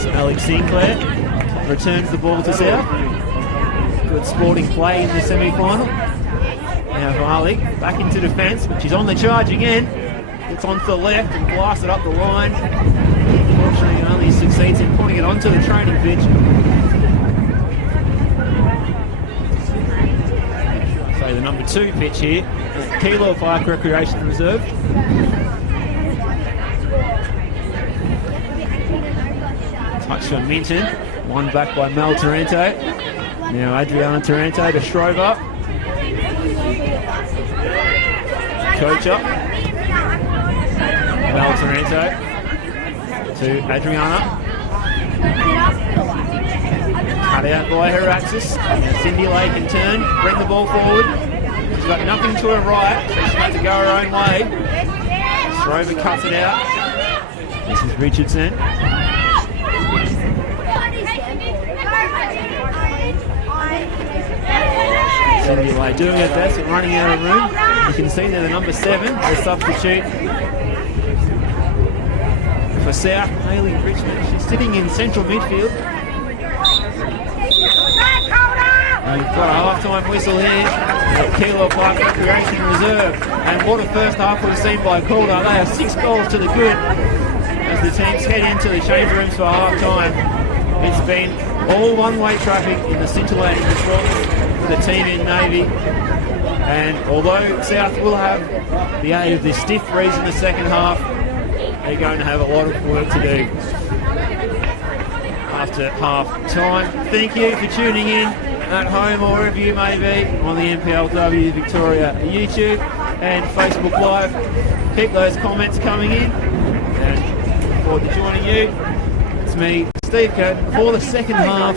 So Alex Sinclair returns the ball to South. Good sporting play in the semi-final. Now Varley back into defence, but she's on the charge again. Gets onto the left and blasts it up the line. Unfortunately, only succeeds in putting it onto the training pitch. So the number 2 pitch here, Keilor Park Recreation Reserve. Touch from Minton. One back by Mel Taranto. Now Adriana Taranto to Strover. Coach up. Mel Taranto to Adriana. Cut out by Haratzis. Now Cindy Lay can turn, bring the ball forward. She's got nothing to her right, so she has to go her own way. Strover cuts it out. This is Richardson. Cindy doing her best and running out of room. You can see there the number 7, the substitute for South, Hayley Richmond. She's sitting in central midfield. And we've got a half-time whistle here at Kilo Park Creation Reserve. And what a first half we've seen by Calder. They have 6 goals to the good as the teams head into the change rooms for half-time. It's been all one-way traffic in the scintillating response for the team in Navy. And although South will have the aid of the stiff breeze in the second half, they're going to have a lot of work to do after half-time. Thank you for tuning in at home or wherever you may be on the NPLW Victoria YouTube and Facebook Live. Keep those comments coming in and look forward to joining you. It's me, Steve Coe, for the second half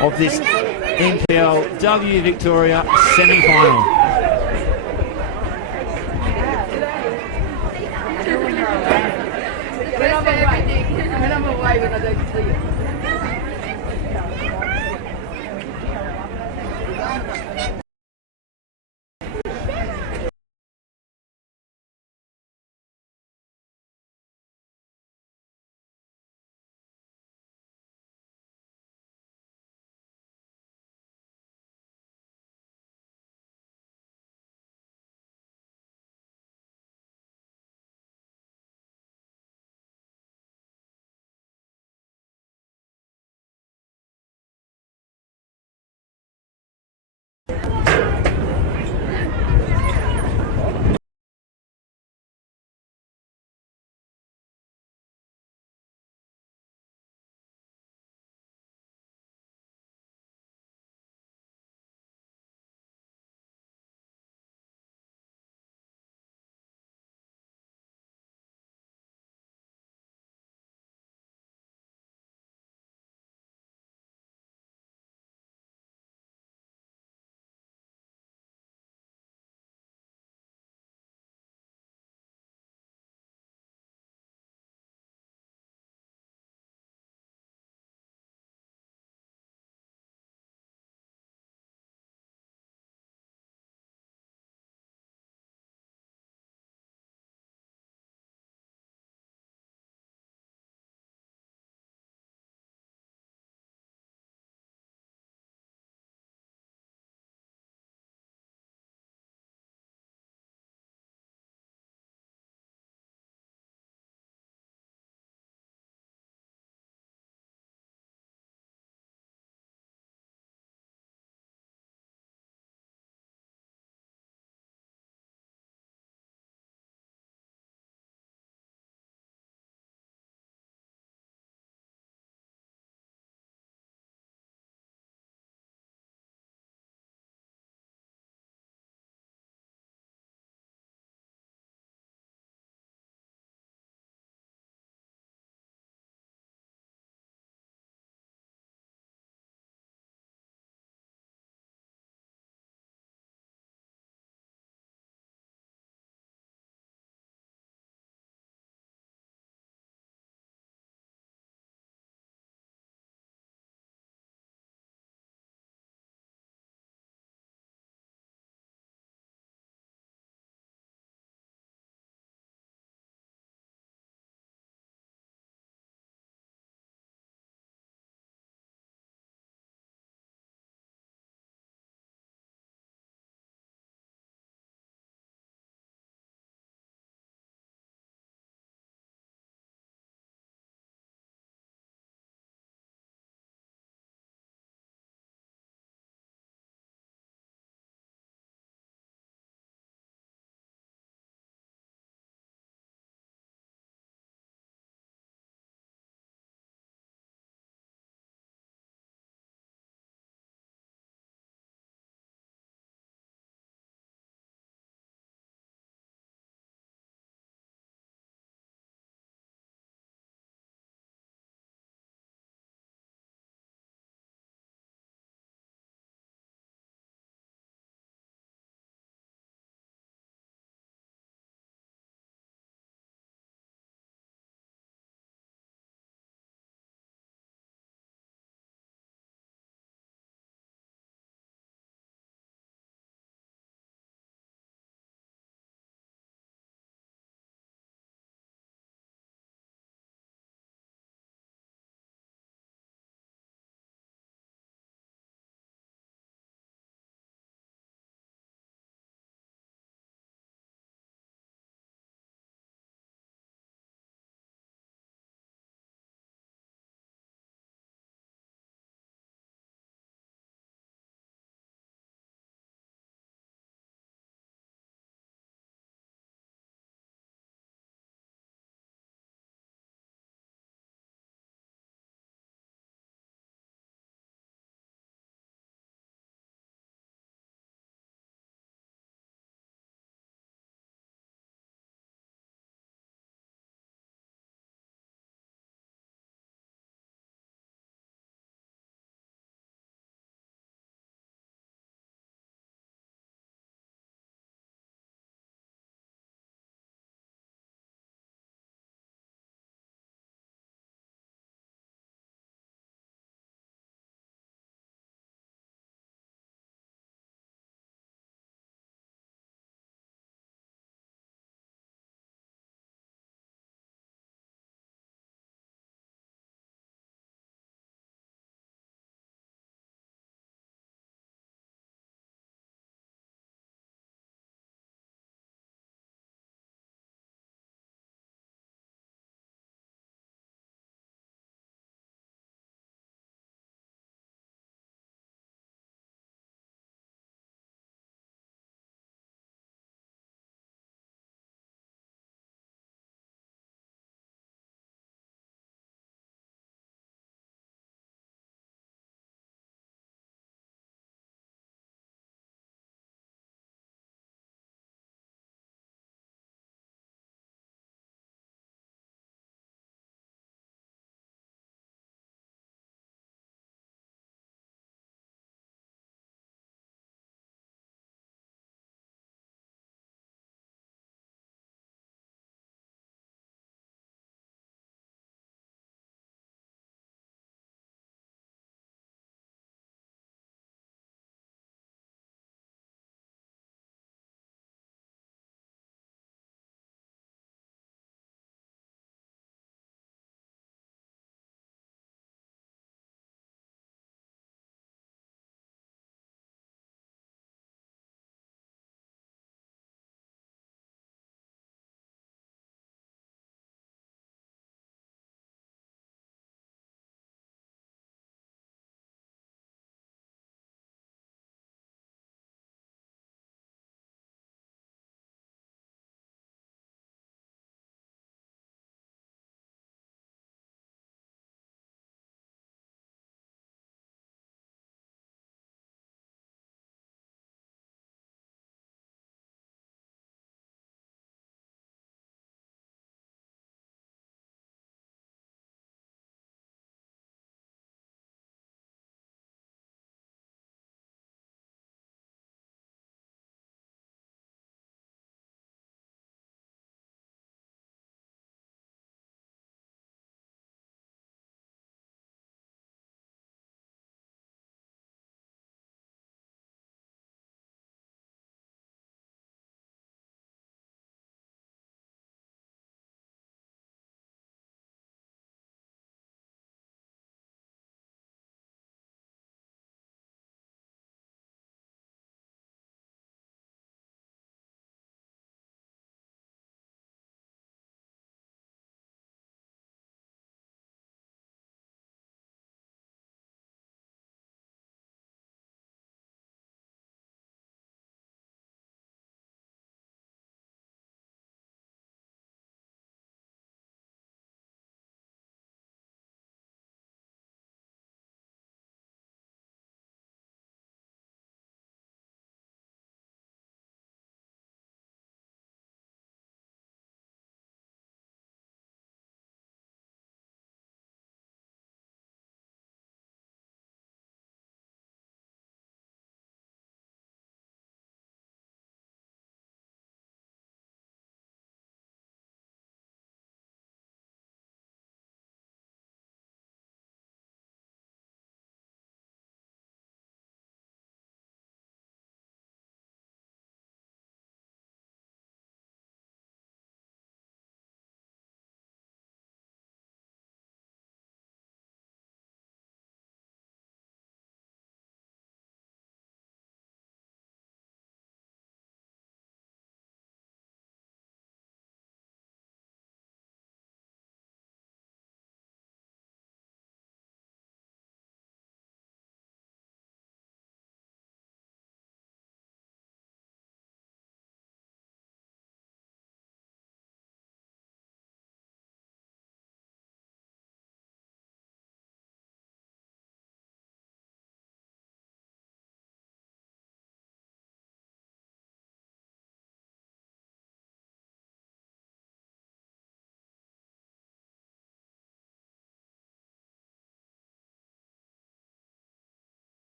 of this NPLW Victoria semi-final. When I'm away, when I don't see you.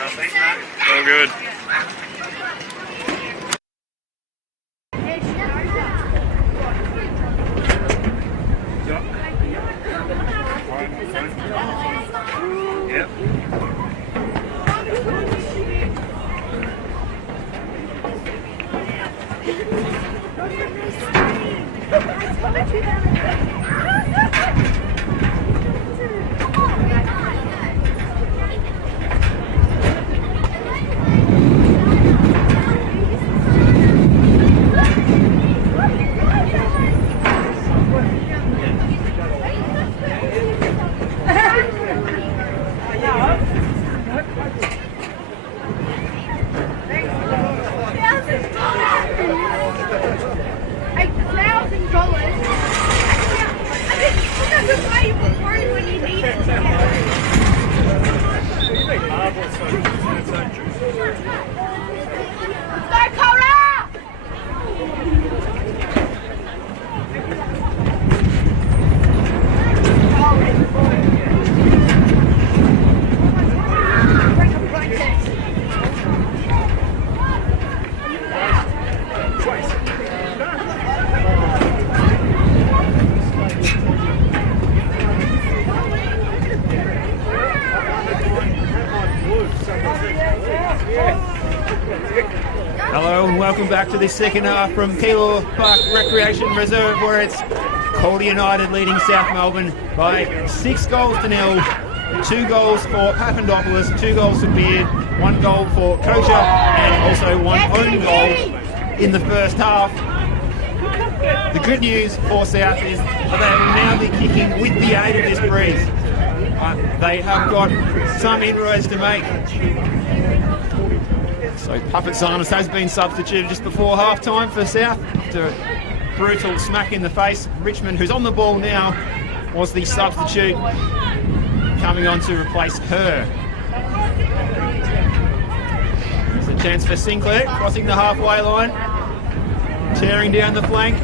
All good. Yep. Hello and welcome back to this second half from Calder Park Recreation Reserve, where it's Calder United leading South Melbourne by 6-0. 2 goals for Papandopoulos, 2 goals for Beard, 1 goal for Kocher, and also 1 own goal in the first half. The good news for South is that they will now be kicking with the aid of this breeze. They have got some inroads to make. So Puppet Simons has been substituted just before half-time for South after a brutal smack in the face. Richmond, who's on the ball now, was the substitute coming on to replace her. There's a chance for Sinclair, crossing the halfway line, tearing down the flank.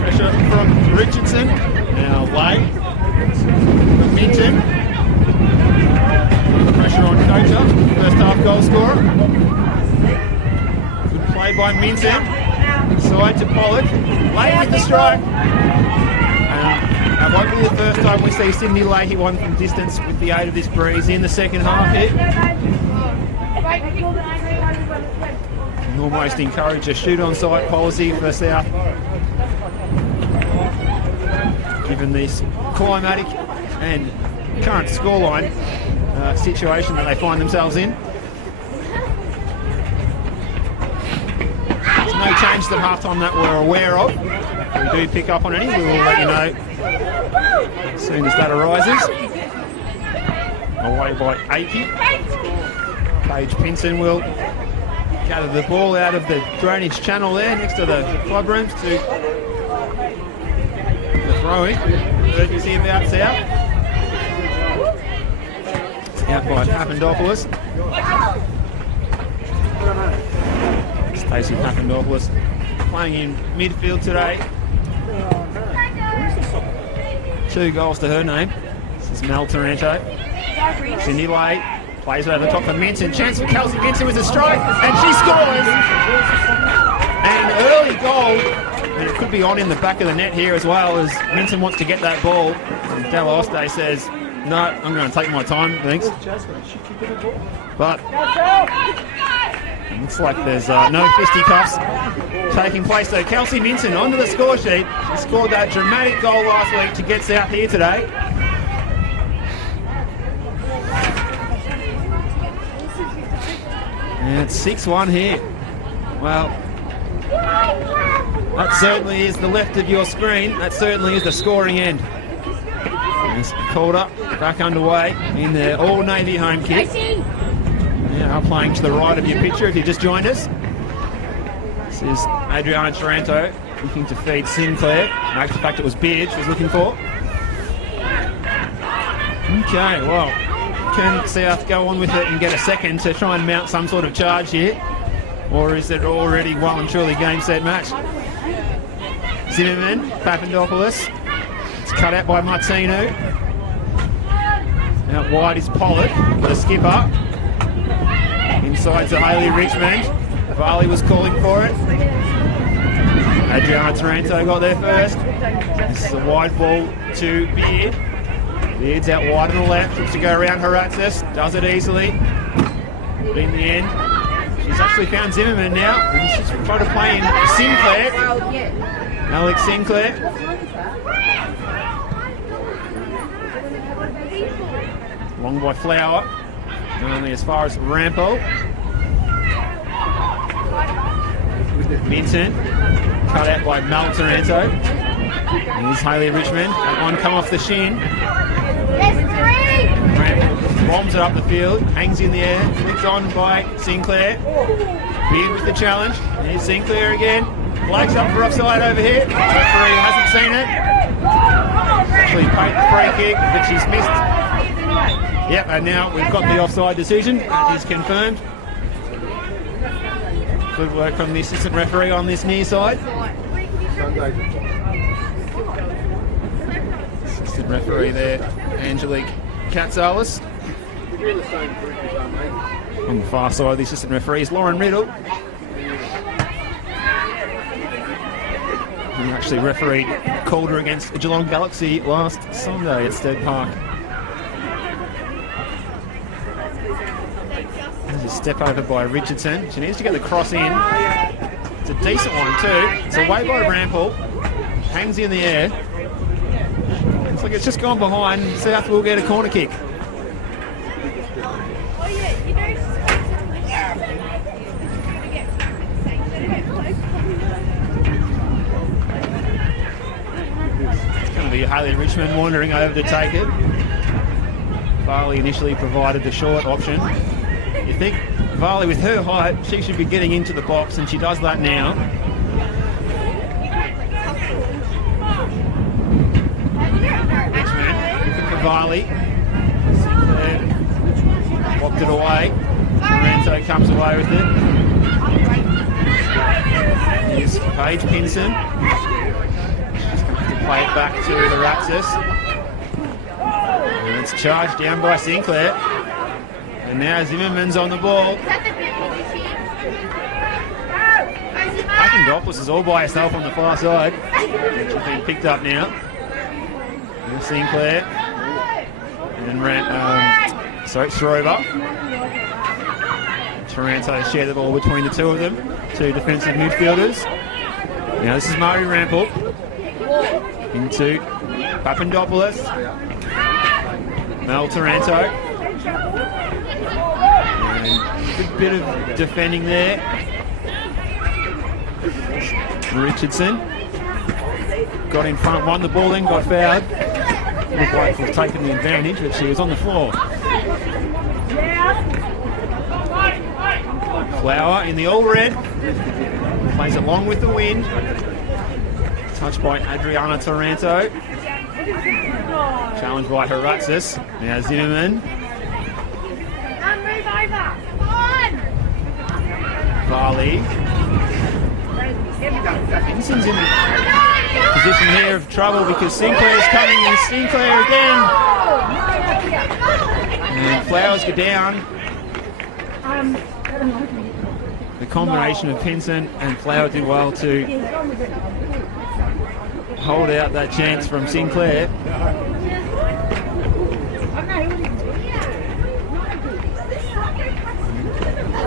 Pressure from Richardson. Now Lay from Minton. Pressure on Kocher, first half goal scorer. Good play by Minton. Inside to Pollock. Lay with the strike. It won't be the first time we see Sydney Leahy one from distance with the aid of this breeze in the second half here. And almost encourage a shoot-on-sight policy for South, given this climatic and current scoreline situation that they find themselves in. There's no change at half-time that we're aware of. If we do pick up on any, we will let you know as soon as that arises. Away by Akey. Paige Pinson will gather the ball out of the drainage channel there next to the club rooms to the throw-in. Urgency about South. Out by Papandopoulos. Stacey Papandopoulos playing in midfield today. 2 goals to her name. This is Mel Taranto. Cindy Lay plays over the top for Minton. Chance for Kelsey Minton with a strike, and she scores! An early goal, and it could be on in the back of the net here as well, as Minton wants to get that ball. And Della Oste says, no, I'm going to take my time, thanks. But looks like there's no fisticuffs taking place. So Kelsey Minton onto the score sheet. She scored that dramatic goal last week to get South here today. And it's 6-1 here. Well, that certainly is the left of your screen. That certainly is the scoring end. Calder back underway in their all-navy home kit. Now playing to the right of your picture if you just joined us. This is Adriana Taranto looking to feed Sinclair. In actual fact, it was Beard she was looking for. Okay, well, can South go on with it and get a second to try and mount some sort of charge here? Or is it already well and truly game, set, match? Zimmerman, Papandopoulos. It's cut out by Martino. Out wide is Pollock, the skipper. offside to Hayley Richmond. Varley was calling for it. Adriana Taranto got there first. This is a wide ball to Beard. Beard's out wide on the left, looks to go around Haratzis, does it easily. But in the end, she's actually found Zimmerman now. And she's trying to play in Sinclair. Alex Sinclair. Long by Flower. Only as far as Rampo. Minton. Cut out by Mel Taranto. Here's Hayley Richmond. That one come off the shin. Rampo bombs it up the field. Hangs in the air. Flicked on by Sinclair. Beard with the challenge. Here's Sinclair again. Flags up for offside over here. Referee hasn't seen it. Actually paid the free kick, but she's missed. Yep, and now we've got the offside decision. It is confirmed. Good work from the assistant referee on this near side. Assistant referee there, Angelique Katsalis. On the far side, the assistant referee is Lauren Riddle. Who actually refereed Calder against Geelong Galaxy last Sunday at Stead Park. There's a step over by Richardson. She needs to get the cross in. It's a decent one too. It's away by Rampel. Hangs in the air. Looks like it's just gone behind. South will get a corner kick. Hayley Richmond wandering over to take it. Varley initially provided the short option. You think Varley, with her height, she should be getting into the box, and she does that now. Richmond looking for Varley. Walked it away. Taranto comes away with it. Here's Paige Pinson. Play it back to the Raxis. And it's charged down by Sinclair. And now Zimmerman's on the ball. Papandopoulos is all by herself on the far side. She's been picked up now. And Sinclair. And Srover. Taranto share the ball between the two of them. Two defensive midfielders. Now this is Murray Rampel. Into Papandopoulos. Mel Taranto. And a good bit of defending there. Richardson got in front, won the ball, then got fouled. Looked like he'd taken the advantage, but she was on the floor. Flower in the all red. Plays along with the wind. Touched by Adriana Taranto. Challenged by Haratzis. Now Zimmerman. Varley. Pinson's in the position here of trouble because Sinclair's coming, and Sinclair again. And Flowers go down. The combination of Pinson and Flower did well to hold out that chance from Sinclair.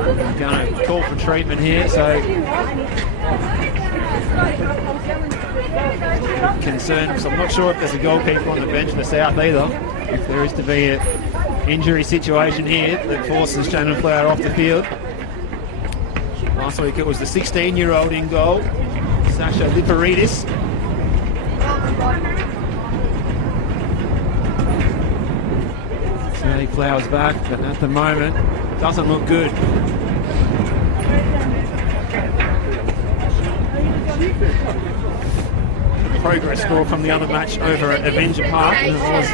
I'm going to call for treatment here, so concerned, because I'm not sure if there's a goalkeeper on the bench for South either. If there is to be an injury situation here that forces Shannon Flower off the field. Last week it was the 16-year-old in goal, Sasha Liparidis. So Flowers back, but at the moment doesn't look good. Progress score from the other match over at Avenger Park, and it was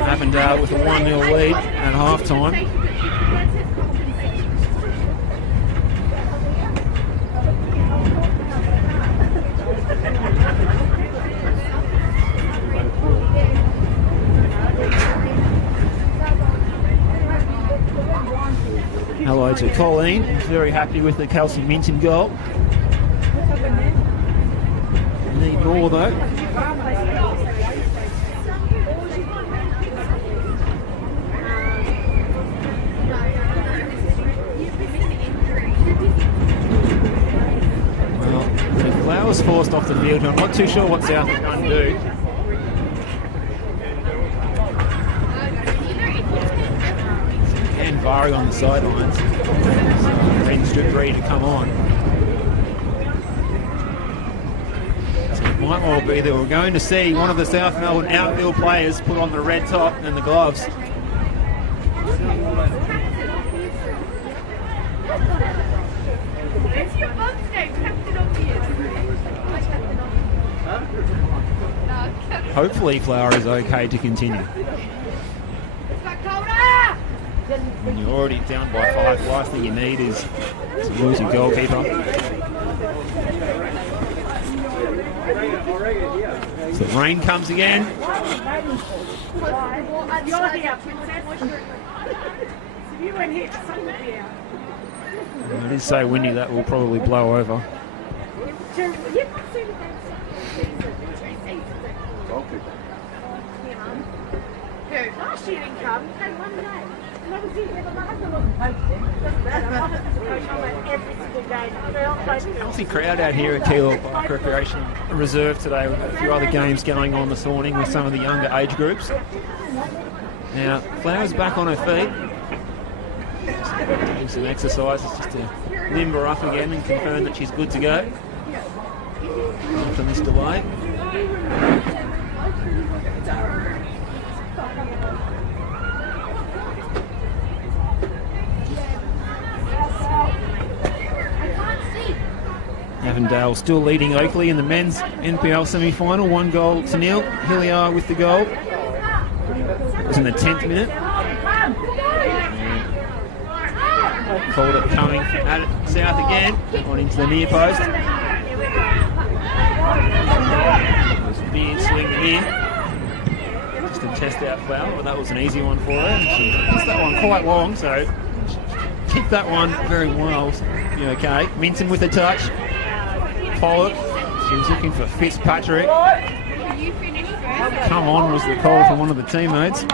Avondale with a 1-0 lead at half-time. hello to Colleen, who's very happy with the Kelsey Minton goal. Need more though. Well, the Flowers forced off the field. I'm not too sure what South are going to do. And Vari on the sidelines. Green strip ready to come on. So it might well be that we're going to see one of the South Melbourne outfield players put on the red top and the gloves. Hopefully Flower is okay to continue. When you're already down by 5, the last thing you need is to lose your goalkeeper. So the rain comes again. It is so windy that will probably blow over. Last year didn't come, had one day. Healthy crowd out here at Calder Park Recreation Reserve today. We've got a few other games going on this morning with some of the younger age groups. Now, Flower's back on her feet. Just doing some exercises just to limber up again and confirm that she's good to go after this delay. Avondale still leading Oakley in the men's NPL semi-final, 1-0. Hilliard with the goal. It was in the 10th minute. Calder coming at it south again, on into the near post. There's Beard swinging in, just to test out Flower, but that was an easy one for her. She missed that one quite long, so she kicked that one very well. Be okay. Minton with a touch. Pollock, she was looking for Fitzpatrick. Come on was the call from one of the teammates.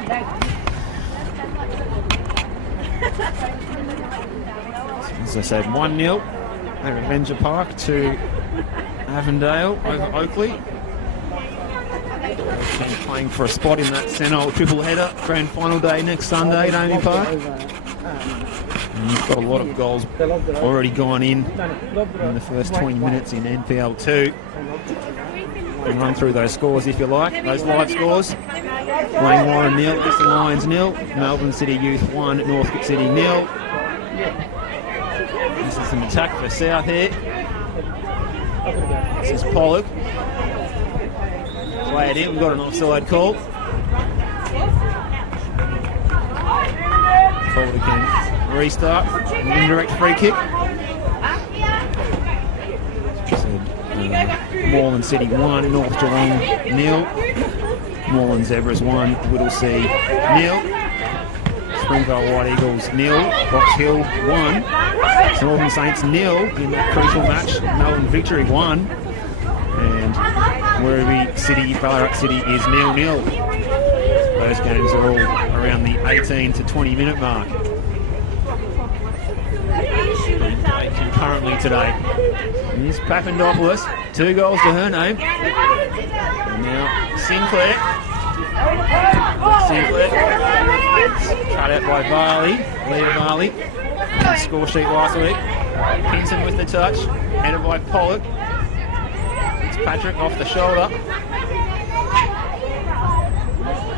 As I said, 1-0 at Avenger Park to Avondale over Oakley. Been playing for a spot in that Senol triple header, grand final day next Sunday at Amy Park. And we've got a lot of goals already gone in the first 20 minutes in NPL 2. And run through those scores if you like, those live scores. Wayne Warren 0, Eastern Lions 0, Melbourne City Youth 1, Northcote City 0. This is an attack for South here. This is Pollock. Play it in, we've got an offside call. Calder can restart, an indirect free kick. Moreland City 1, North Geelong 0. Moreland Zebras 1, Whittlesea 0. Springvale White Eagles 0. Box Hill 1. St Northern Saints 0 in that crucial match. Melbourne Victory 1. And Werribee City, Ballarat City is 0-0. Those games are all around the 18 to 20 minute mark. Concurrently today. Here's Papandopoulos, 2 goals to her name. And now Sinclair. Cut out by Varley, Leah Varley. Score sheet last week. Pinson with the touch, headed by Pollock. It's Patrick off the shoulder.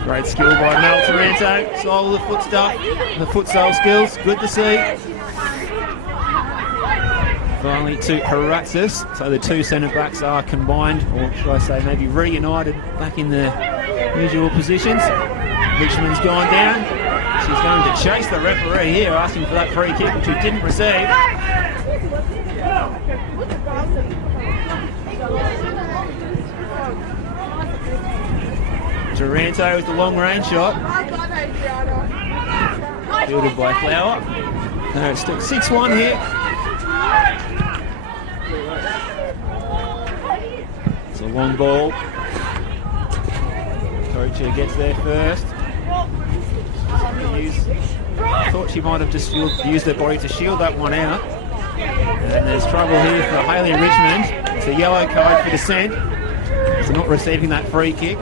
Great skill by Mel Taranto. Stole the foot stuff, the futsal skills. Good to see. Finally to Haratzis, so the 2 centre-backs are combined, or should I say maybe reunited back in their usual positions. Richmond's gone down. She's going to chase the referee here, asking for that free kick, which he didn't receive. Taranto with the long range shot. Fielded by Flower. No, it's still 6-1 here. It's a long ball. Kocha gets there first. Thought she might have just used her body to shield that one out. And there's trouble here for Hayley Richmond. It's a yellow card for dissent. So not receiving that free kick.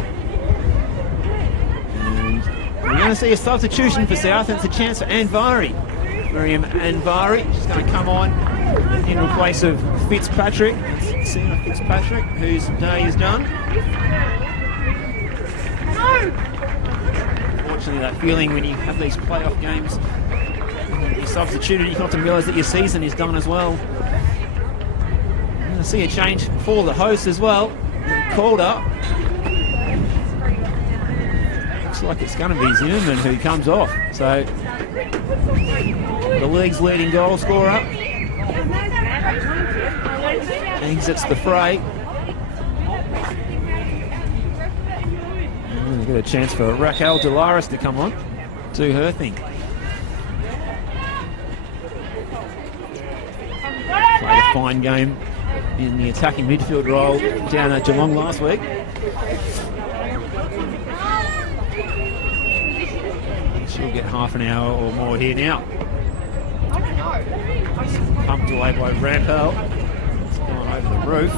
And we're going to see a substitution for South, and it's a chance for Anvari. Miriam Anvari. She's going to come on in place of Fitzpatrick. Sienna Fitzpatrick, whose day is done. Unfortunately, that feeling when you have these playoff games, you're substituted, you got to realise that your season is done as well. We're going to see a change for the hosts as well. Calder. Looks like it's going to be Zimmerman who comes off. So the league's leading goal scorer exits the fray. We've got a chance for Raquel Delaris to come on, do her thing. Played a fine game in the attacking midfield role down at Geelong last week. She'll get half an hour or more here now. Pumped away by Rampel. It's gone over the roof.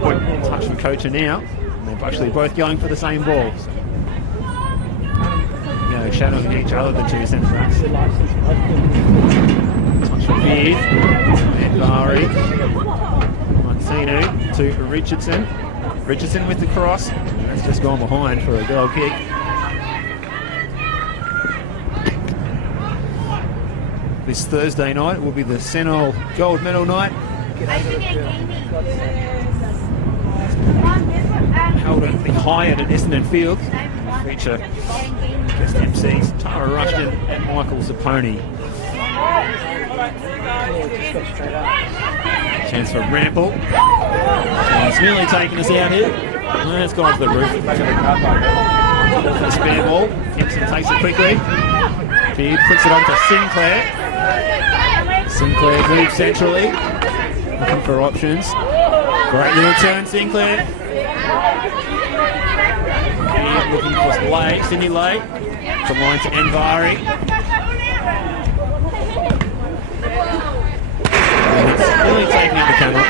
Point touch from Coacher now. And they're actually both going for the same ball. So, shadowing each other, the two centre backs. Touch from Beard. And Bari. Martino to Richardson. Richardson with the cross. That's just gone behind for a goal kick. This Thursday night will be the Senol Gold Medal night. Held at the Hyatt at Essendon Field. Feature guest MCs Tara Rushton and Michael Zapponi. Chance for Rample. He's nearly taken us out here. It's gone to the roof. The spare ball. Gibson takes it quickly. Beard puts it on to Sinclair. Sinclair moves centrally. Looking for options. Great little turn, Sinclair. Beard looking for Lay, Sydney Lay. From line to Envari. It's really taking out the camera.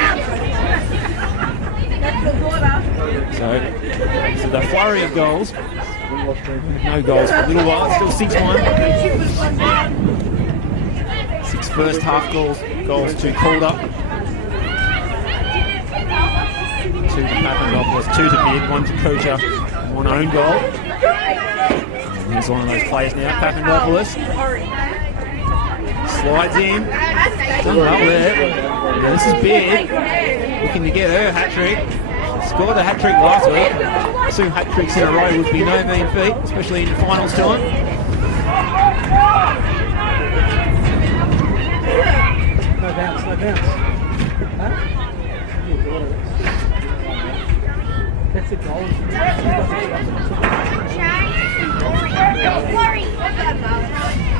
So the flurry of goals. No goals for a little while. It's still 6-1. 6 first half goals to Calder. 2 to Papandopoulos, 2 to Beard, 1 to Kocha, 1 own goal. And here's one of those players now, Papandopoulos. Slides in. Done well there. Now this is Beard. Looking to get her hat-trick. Scored a hat-trick last week. 2 hat-tricks in a row would be no mean feat, especially in finals time. No bounce. Huh? That's a goal.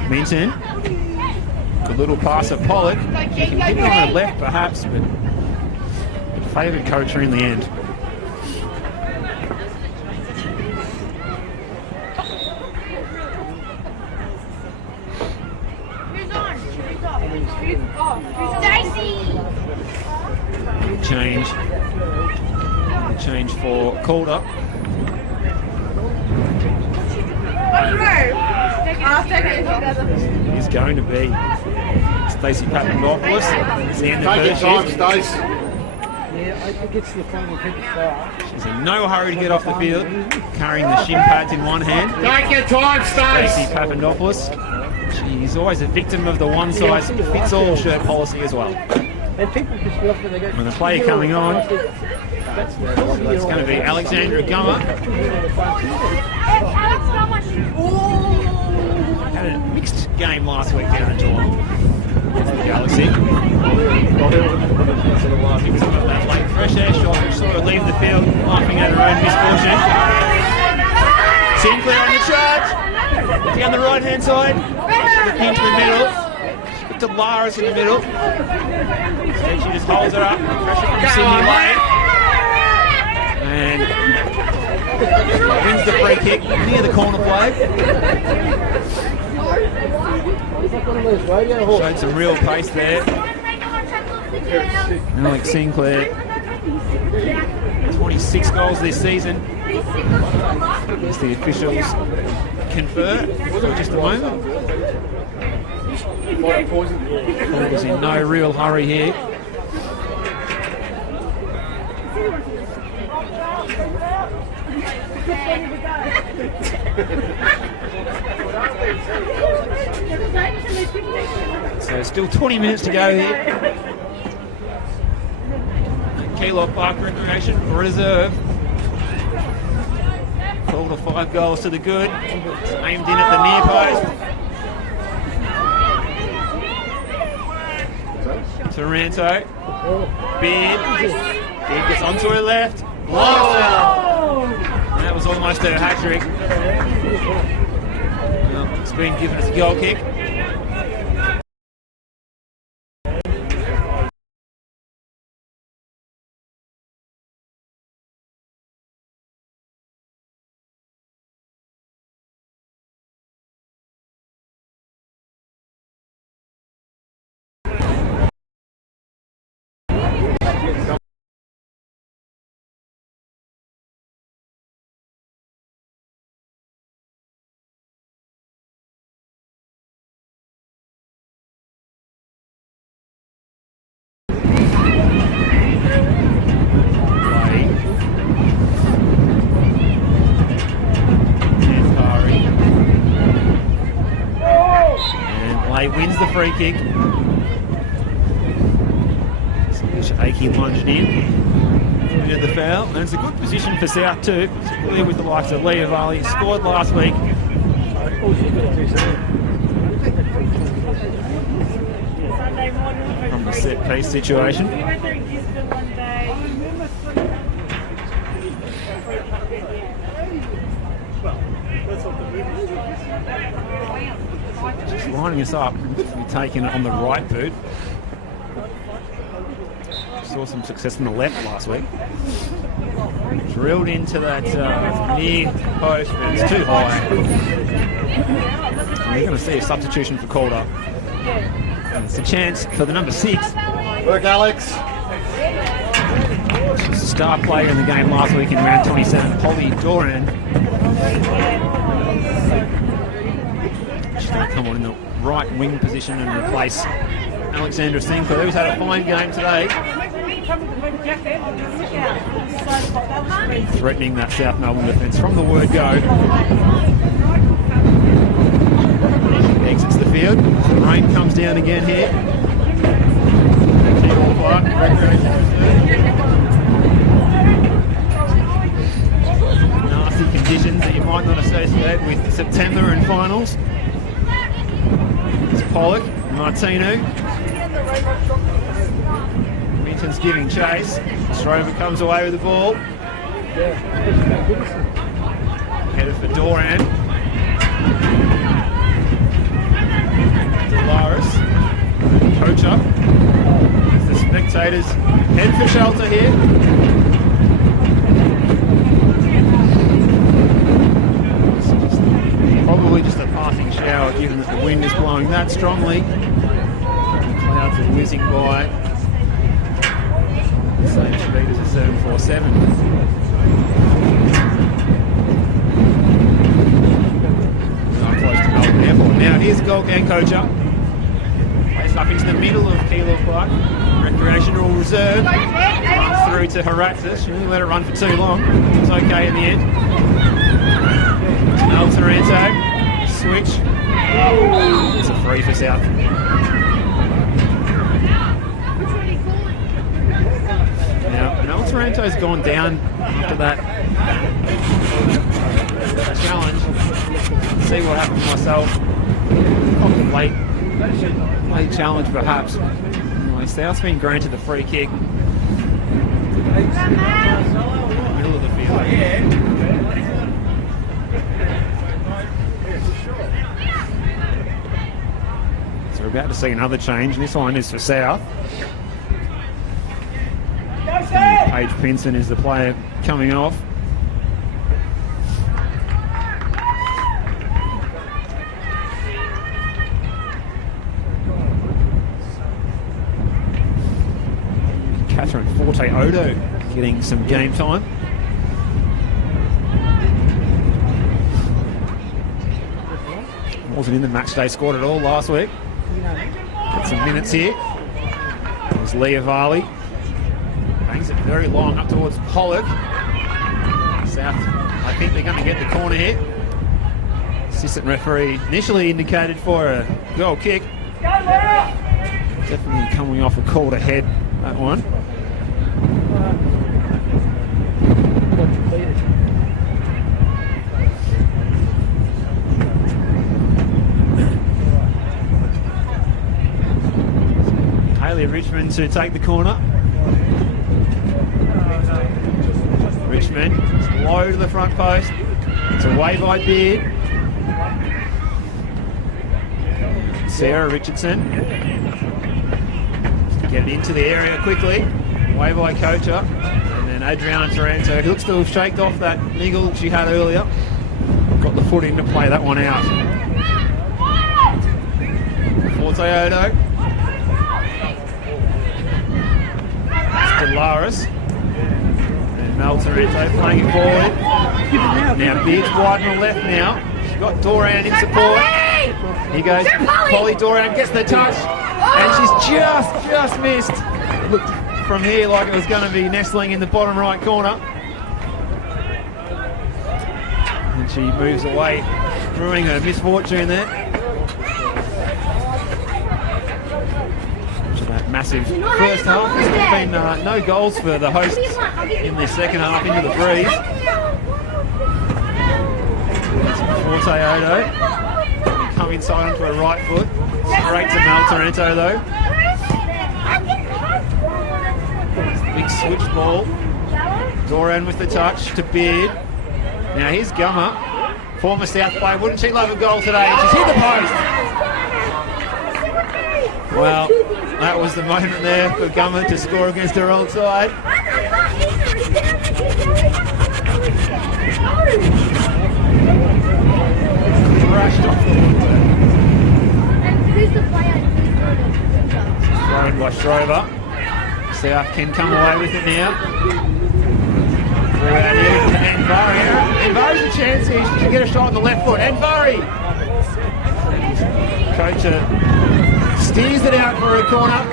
Minton. Good little pass at Pollock. He can hit it on the left perhaps, but it favoured Coacher in the end. Change for Calder. He's going to be Stacey Papandopoulos. It's the end of her shift. Yeah, I think it's the final hit. She's in no hurry to get off the field, carrying the shin pads in one hand. Take your time, Stacey Stace. Papandopoulos. She's always a victim of the one-size-fits-all shirt policy as well. And people just love when they go. When the player coming on, That's it's going to be Alexandra Gummer. Had a mixed game last week down at Geelong. Against the Galaxy. Gives them that late fresh air shot, which sort of leave the field laughing at her own misfortune. Sinclair on the charge. Down the right-hand side. Into the middle. To Laris in the middle. And she just holds her up. Pressure from Sydney Lane. And wins the free kick near the corner flag. Showed some real pace there. Alex Sinclair. 26 goals this season. As the officials confer for just a moment. Calder's in no real hurry here. So still 20 minutes to go here. Keilor Park Recreation Reserve. Calder 5 goals to the good. It's aimed in at the near post. Taranto. Beard. Beard gets onto her left. That was almost her hat-trick. Well, it's been given as a goal kick. Malay wins the free kick. Akey lunged in at the foul, and it's a good position for South too, particularly with the likes of Leah Varley, scored last week. From the set piece situation. Just lining us up, we're taking it on the right boot. Saw some success on the left last week. Drilled into that near post, but it's too high. And we're going to see a substitution for Calder. And it's a chance for the number 6. Work, Alex. She's a star player in the game last week in round 27, Polly Doran. She's going to come on in the right wing position and replace Alexandra Sinclair, who's had a fine game today. Threatening that South Melbourne defence from the word go. Exits the field. The rain comes down again here. Nasty conditions that you might not associate with September and finals. It's Pollock, Martino. Minton's giving chase. Stromer comes away with the ball. Headed for Doran. Delaris. Coach up. The spectators head for shelter here. Probably just a passing shower given that the wind is blowing that strongly. The clouds are whizzing by. Same speed as a 747. Not close to Melbourne Airport. Now here's goal gang coach up. Place up into the middle of Keilor Park. Recreational reserve. Runs through to Haraxis. She didn't let it run for too long. It was okay in the end. Mel Taranto. Switch. It's a free for South. Now, Taranto's gone down after that challenge. See what happens myself. Contemplate late challenge perhaps. Anyway, South's been granted the free kick. Middle of the field. So we're about to see another change. This one is for South. Paige Pinson is the player coming off. Catherine Forte-Odo getting some game time. Wasn't in the match day squad at all last week. Got some minutes here. There's Leah Varley. Bangs it very long up towards Pollock. South, I think they're going to get the corner here. Assistant referee initially indicated for a goal kick. Definitely coming off a call to head, that one. Hayley Richmond to take the corner. Richmond, low to the front post. It's away by Beard. Sarah Richardson. Get it into the area quickly. Away by Kocha. And then Adriana Taranto, who looks to have shaked off that niggle she had earlier. Got the foot in to play that one out. Forte-Odo. Delaris. Mel Taranto playing it forward. Now Beard's wide on the left now. She's got Doran in support. Here goes Polly Doran, gets the touch. And she's just missed. It looked from here like it was going to be nestling in the bottom right corner. And she moves away, ruining her misfortune there. that massive first half. There's been no goals for the hosts in the second half into the breeze. Forte Odo. Come inside onto a right foot. Straight to Mel Taranto though. Big switch ball. Doran with the touch to Beard. Now here's Gummer. Former South player. Wouldn't she love a goal today? She's hit the post. Well, that was the moment there for Gummer to score against her old side. Crashed off the water. Thrown by Schrover. South can come away with it now. Through out here to Anvari. Anvari's a chance here. She should get a shot on the left foot. Anvari! Coach steers it out for a corner.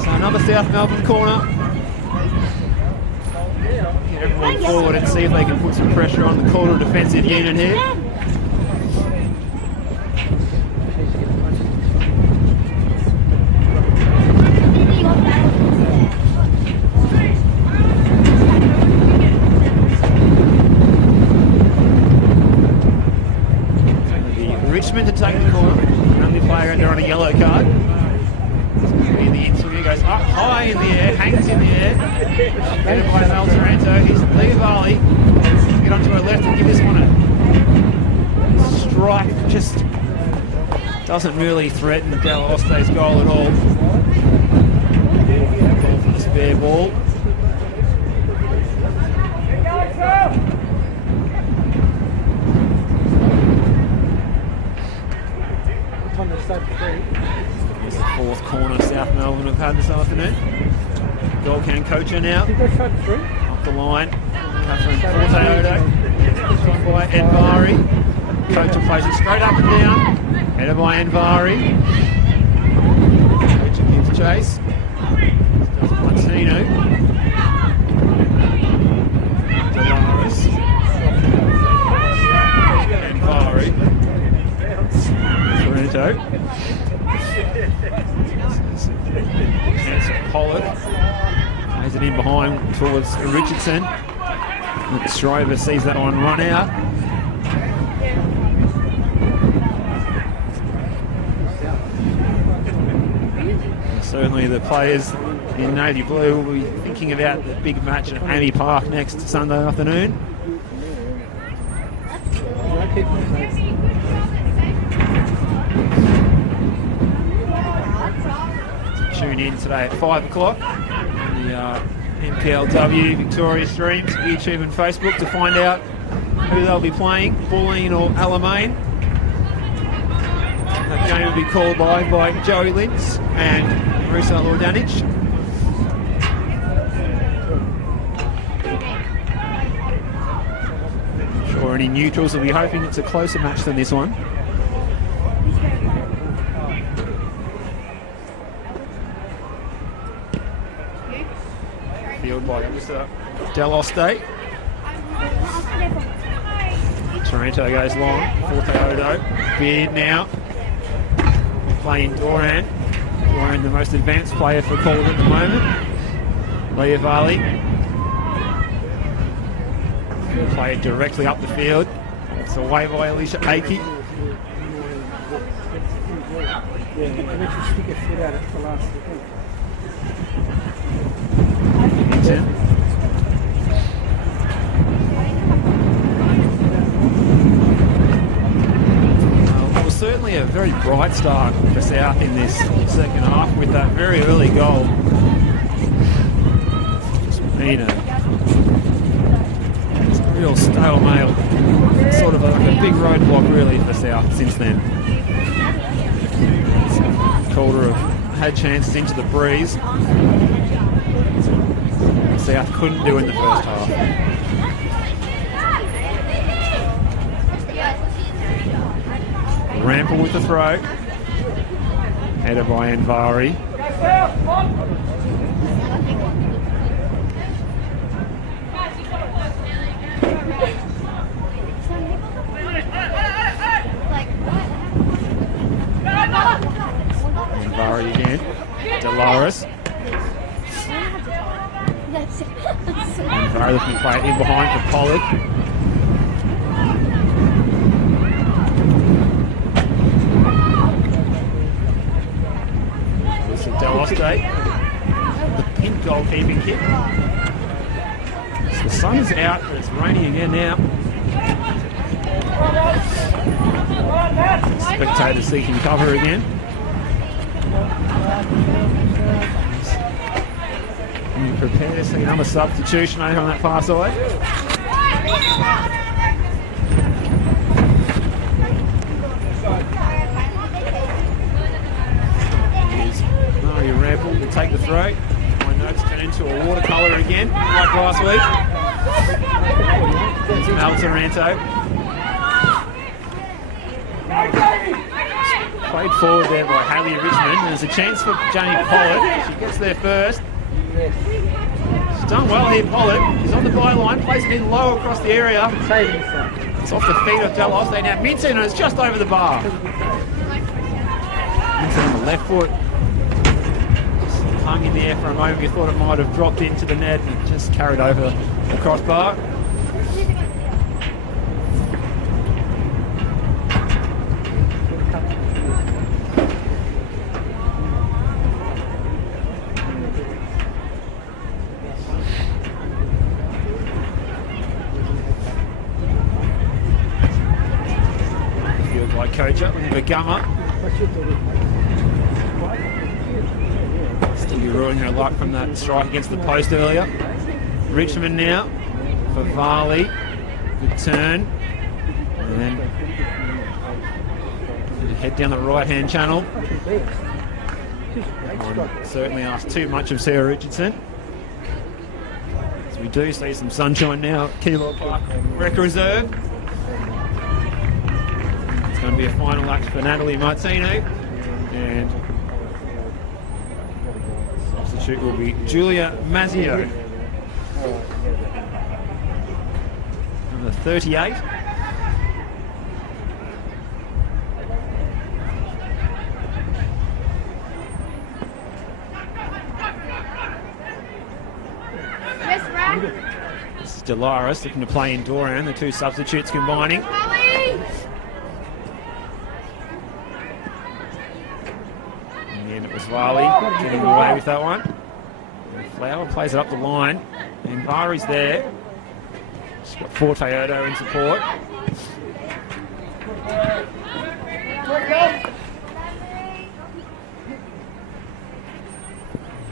So another South Melbourne corner. Get everyone forward and see if they can put some pressure on the Calder defensive unit here. Richmond to take the corner. Only player out there on a yellow card. In the interview goes up high in the air, hangs in the air. Headed by Mel Taranto. Here's Leavali. Get onto her left and give this one a strike. Just doesn't really threaten Delahoste's goal at all. Goal for the spare ball. Here's the fourth corner South Melbourne have had this afternoon. Goal can coacher now. Up the line. Catherine Forte-Odo. Shot by Anvari. Coacher plays it straight up and down. Headed by Anvari. Coacher gives chase. Martino. Dolores. Anvari. Toronto. Chance of Pollard. Plays it in behind towards Richardson. Schreiber sees that one run out. And certainly the players in Navy Blue will be thinking about the big match at Amy Park next Sunday afternoon. Tune in today at 5 o'clock on the NPLW Victoria streams, YouTube and Facebook to find out who they'll be playing, Bulleen or Alamein. That game will be called by Joey Lintz and Marissa Lordanich. I'm sure any neutrals will be hoping it's a closer match than this one. Field by Mr. Delahoste. Taranto goes long. Forte-Odo. Beard now. Playing Doran. Doran, the most advanced player for Calder at the moment. Leavali. Play it directly up the field. It's away by Alicia Akey. It was certainly a very bright start for South in this second half with that very early goal. It's been a real stalemate, sort of like a big roadblock really for South since then. Calder have had chances into the breeze. South couldn't do in the first half. Rampel with the throw. Headed by Anvari. Anvari again. Dolores. And Barry looking to play it in behind for Pollard. This is Deloste. The pink goalkeeping kit. So the sun is out, but it's raining again now. Spectators seeking cover again. And you prepare to see another substitution over on that far side. Here's Mario Rample to take the throw. My notes turn into a watercolour again, like last week. There's Mel Taranto. Played forward there by Haley Richmond. There's a chance for Jamie Pollard. She gets there first. She's done well here, Pollard. She's on the byline, plays it in low across the area. It's off the feet of Deloste. Now Minton, and it's just over the bar. Minton on the left foot. Just hung in the air for a moment. You thought it might have dropped into the net and just carried over the crossbar. Coacher, Gummer. Still ruining her luck from that strike against the post earlier. Richmond now for Varley. Good turn. And then head down the right-hand channel. Certainly asked too much of Sarah Richardson. So we do see some sunshine now at Keylaw Park Rec Reserve. Going to be a final act for Natalie Martino, and substitute will be Julia Mazzio, number 38. This is Dolores looking to play in Doran, the two substitutes combining. Varley getting away with that one. And Flower plays it up the line, and Vari's there. She's got Forte Odo in support.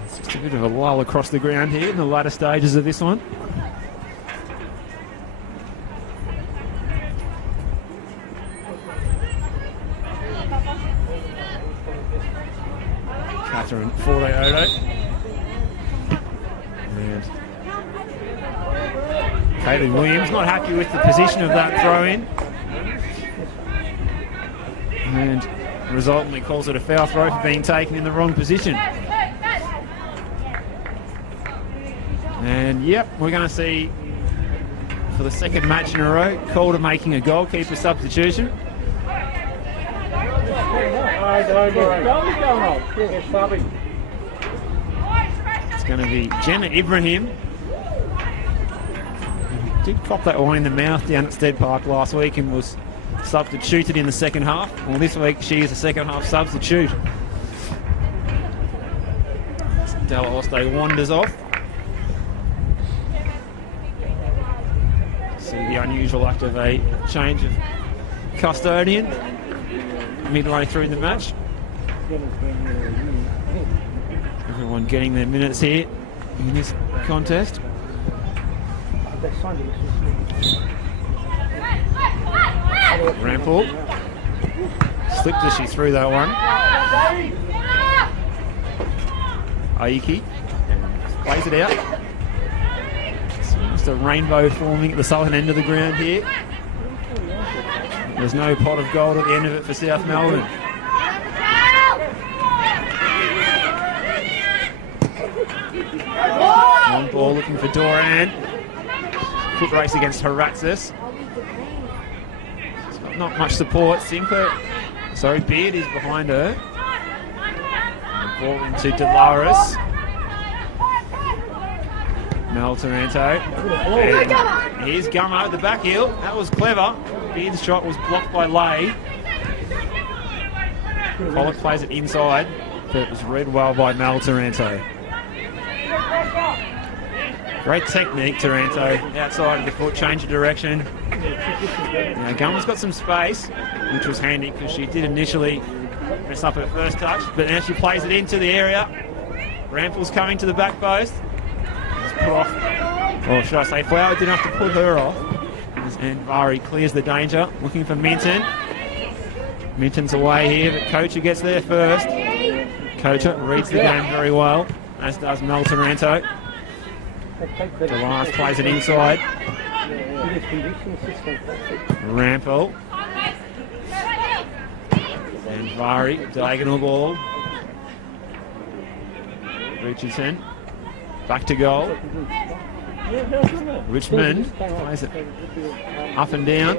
It's just a bit of a lull across the ground here in the latter stages of this one. Catherine Forte Odo. And Caitlin Williams not happy with the position of that throw in. And resultantly calls it a foul throw for being taken in the wrong position. And yep, we're going to see for the second match in a row, Calder making a goalkeeper substitution. It's going to be Jenna Ibrahim. Who did cop that one in the mouth down at Stead Park last week and was substituted in the second half. Well, this week she is a second half substitute. Deloste wanders off. See the unusual act of a change of custodian midway through the match. Everyone getting their minutes here in this contest. Rample slipped as she threw that one. Aiki plays it out. It's just a rainbow forming at the southern end of the ground here. There's no pot of gold at the end of it for South Melbourne. Long ball looking for Doran. Foot race against Haratzis. Not much support. Beard is behind her. Ball into Dolores. Mel Taranto. And here's Gummo at the back heel. That was clever. Beard's shot was blocked by Lay. Pollock plays it inside, but it was read well by Mel Taranto. Great technique, Taranto. Outside of the foot, change of direction. Now, Gummo's got some space, which was handy because she did initially mess up her first touch, but now she plays it into the area. Rample's coming to the back post. It's put off, or should I say Flower didn't have to put her off. And Vari clears the danger, looking for Minton. Minton's away here, but Kocher gets there first. Kocher reads the game very well, as does Mel Taranto. Delars plays it inside. Rampel. And Vari, diagonal ball. Richardson. Back to goal. Richmond plays it up and down.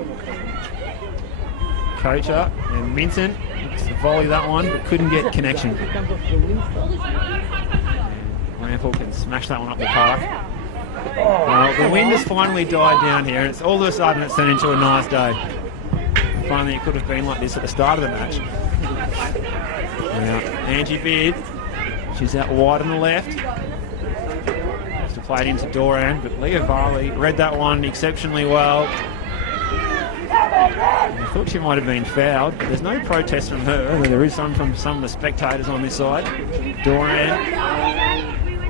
Kocher and Minton looks to volley that one, but couldn't get connection. Rampel can smash that one up the park. Well, the wind has finally died down here, and it's all of a sudden it's turned into a nice day. Finally, it could have been like this at the start of the match. Now, Angie Beard, she's out wide on the left. Has to play it into Doran, but Leah Varley read that one exceptionally well. I thought she might have been fouled, but there's no protest from her. There is some from some of the spectators on this side. Doran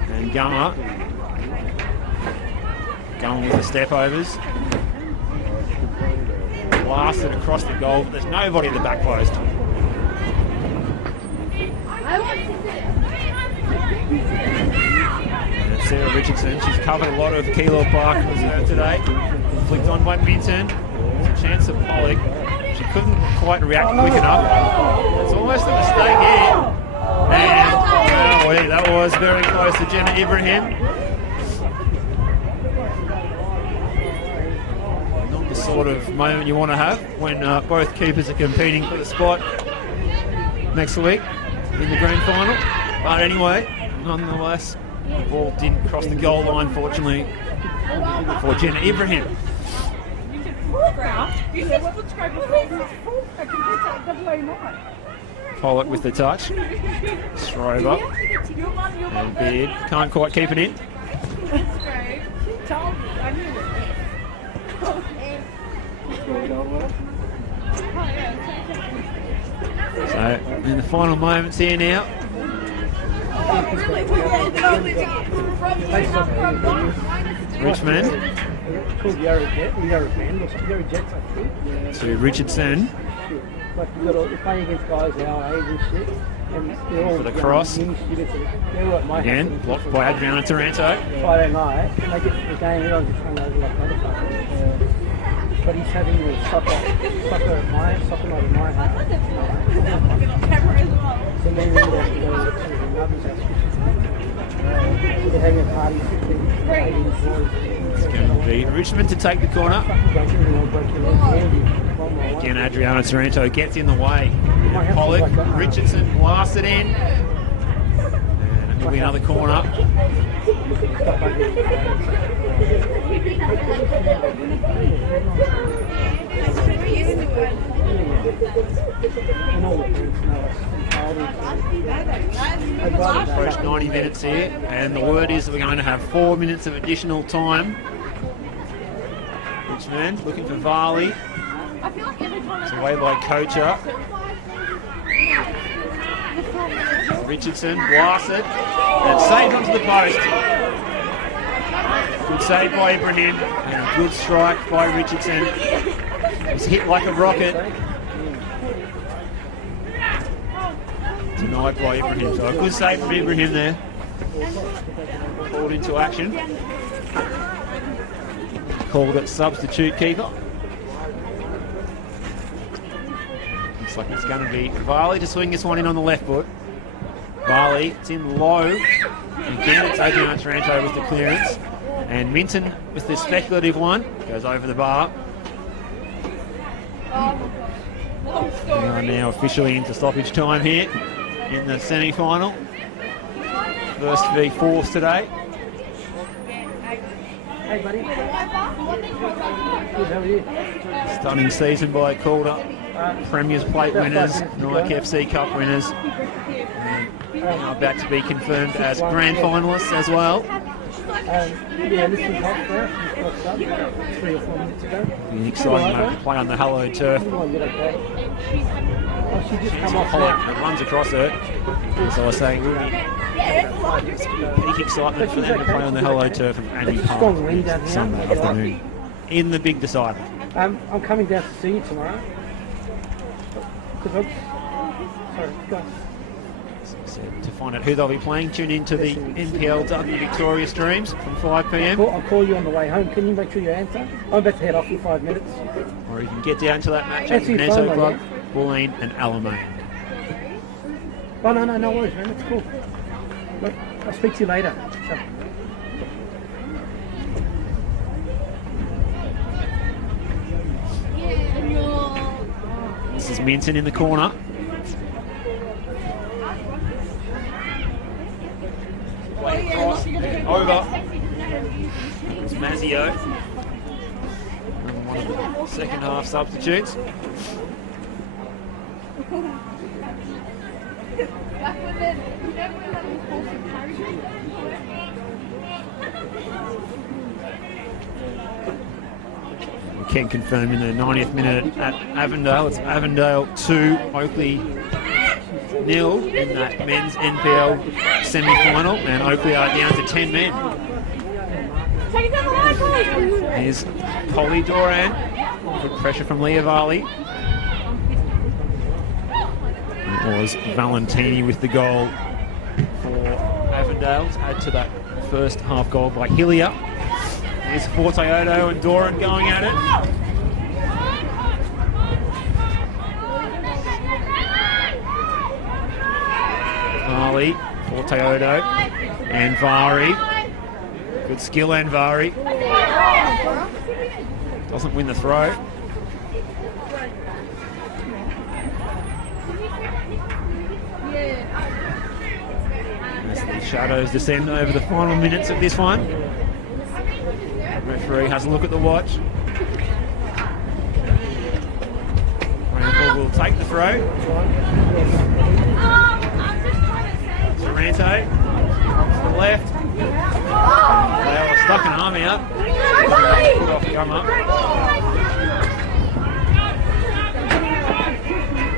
and Gummer. Gummer with the step-overs. Blasted across the goal, but there's nobody at the back post. And it's Sarah Richardson. She's covered a lot of Keilor Park reserve today. Flicked on by Minton. There's a chance of Pollock. She couldn't quite react quick enough. It's almost a mistake here. And oh, that was very close to Jenna Ibrahim. Not the sort of moment you want to have when both keepers are competing for the spot next week in the grand final. But anyway, nonetheless, the ball didn't cross the goal line, fortunately, for Jenna Ibrahim. Pollock with the touch. Strober. And Beard can't quite keep it in. So, in the final moments here now. Richmond. To Richardson. For the cross. Again, blocked by Adriana Taranto. Friday night, and they get to the game, everyone's just hung over like motherfuckers. But he's having the soccer night at my house. So then we have to go to the mother's house. They're having a party, 15 boys. It's going to be Richmond to take the corner. Again, Adriana Taranto gets in the way. Pollock, Richardson blasts it in. And it'll be another corner. Approached 90 minutes here, and the word is that we're going to have 4 minutes of additional time. Richmond looking for Varley. It's away by Kocher. Richardson blasts it. And it's saved onto the post. Good save by Ibrahim. And a good strike by Richardson. It's hit like a rocket. Denied by Ibrahim. So a good save from Ibrahim there. Called into action. Called at substitute keeper. Looks like it's going to be Varley to swing this one in on the left foot. Varley, it's in low. Again, it's Adriana Taranto with the clearance. And Minton with the speculative one. Goes over the bar. We are now officially into stoppage time here in the semi-final. First v4s today. Hey, buddy. Good, how are you? Stunning season by Calder. Premier's Plate winners, Nike FC Cup winners. Now about to be confirmed as grand finalists as well. Yeah, this is hot for us. We've got 3 or 4 minutes ago. An exciting moment to play on the hallowed turf. Oh, she just come off Pollock now. runs across it. As I was saying, peak excitement for them to play on the hallowed turf of Annie Park Strong wind down here. Sunday afternoon in the big decider. I'm coming down to see you tomorrow. Sorry, go on. So to find out who they'll be playing, tune into the NPLW Victoria streams from 5 p.m. I'll call you on the way home. Can you make sure you answer? I'm about to head off in 5 minutes. Or you can get down to that match at Answer your Neto phone, Club, mate. Bulleen and Alamein. Oh, no worries, man. That's cool. Look, I'll speak to you later. Sure. This is Minton in the corner. Play across, over. It's Mazzio. One of the second half substitutes. We can confirm in the 90th minute at Avondale. It's Avondale 2, Oakley 0 in that men's NPL semi-final, and Oakley are down to 10 men. Here's Polly Doran. Good pressure from Leovalli. It was Valentini with the goal for Avondale to add to that first half goal by Hillier. Here's Forteodo and Doran going at it. Varley, Forteodo, and Vari. Good skill, Anvari. Doesn't win the throw. As the shadows descend over the final minutes of this one. Referee has a look at the watch. Ramble will take the throw. Taranto to the left. They are stuck an arm out. Put off come up.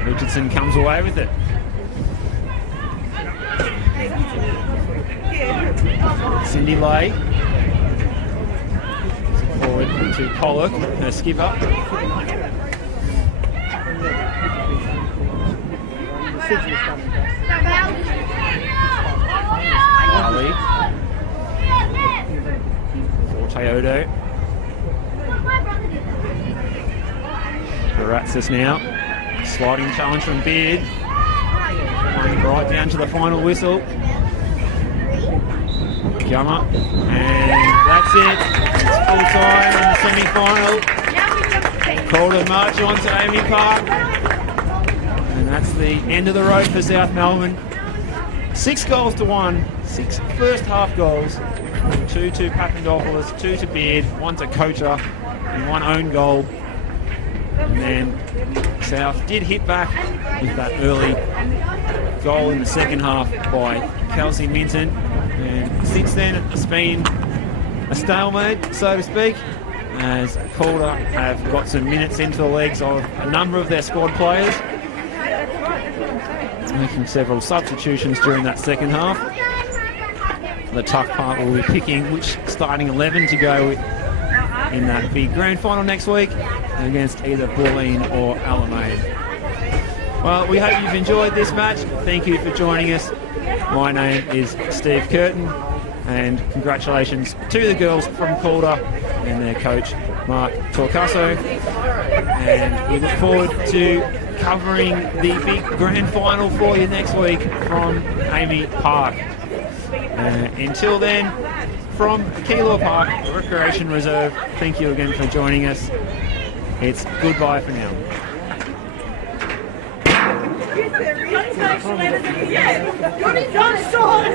Richardson comes away with it. Cindy Lay. Forward to Pollock, her skipper. Ali. Forteodo. Baratsas now. Sliding challenge from Beard. Going right down to the final whistle. Gummer. And that's it. It's full time in the semi-final. Calder march on to Amy Park. And that's the end of the road for South Melbourne. 6 goals to 1. 6 first half goals. 2 to Papandopoulos, 2 to Beard, 1 to Kocher, and 1 own goal. And then South did hit back with that early goal in the second half by Kelsey Minton. And since then, it's been a stalemate, so to speak, as Calder have got some minutes into the legs of a number of their squad players, making several substitutions during that second half. The tough part will be picking which starting 11 to go with in that big grand final next week against either Bulleen or Alamein. Well, we hope you've enjoyed this match. Thank you for joining us. My name is Steve Curtin, and congratulations to the girls from Calder and their coach Mark Torcaso. And we look forward to covering the big grand final for you next week from Amy Park. Until then, from Keilor Park Recreation Reserve, thank you again for joining us. It's goodbye for now. Johnny's got extra letters in his name. Johnny's short.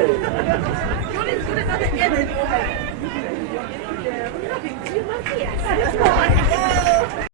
Johnny's got another M in his name. You're lucky. It's fine.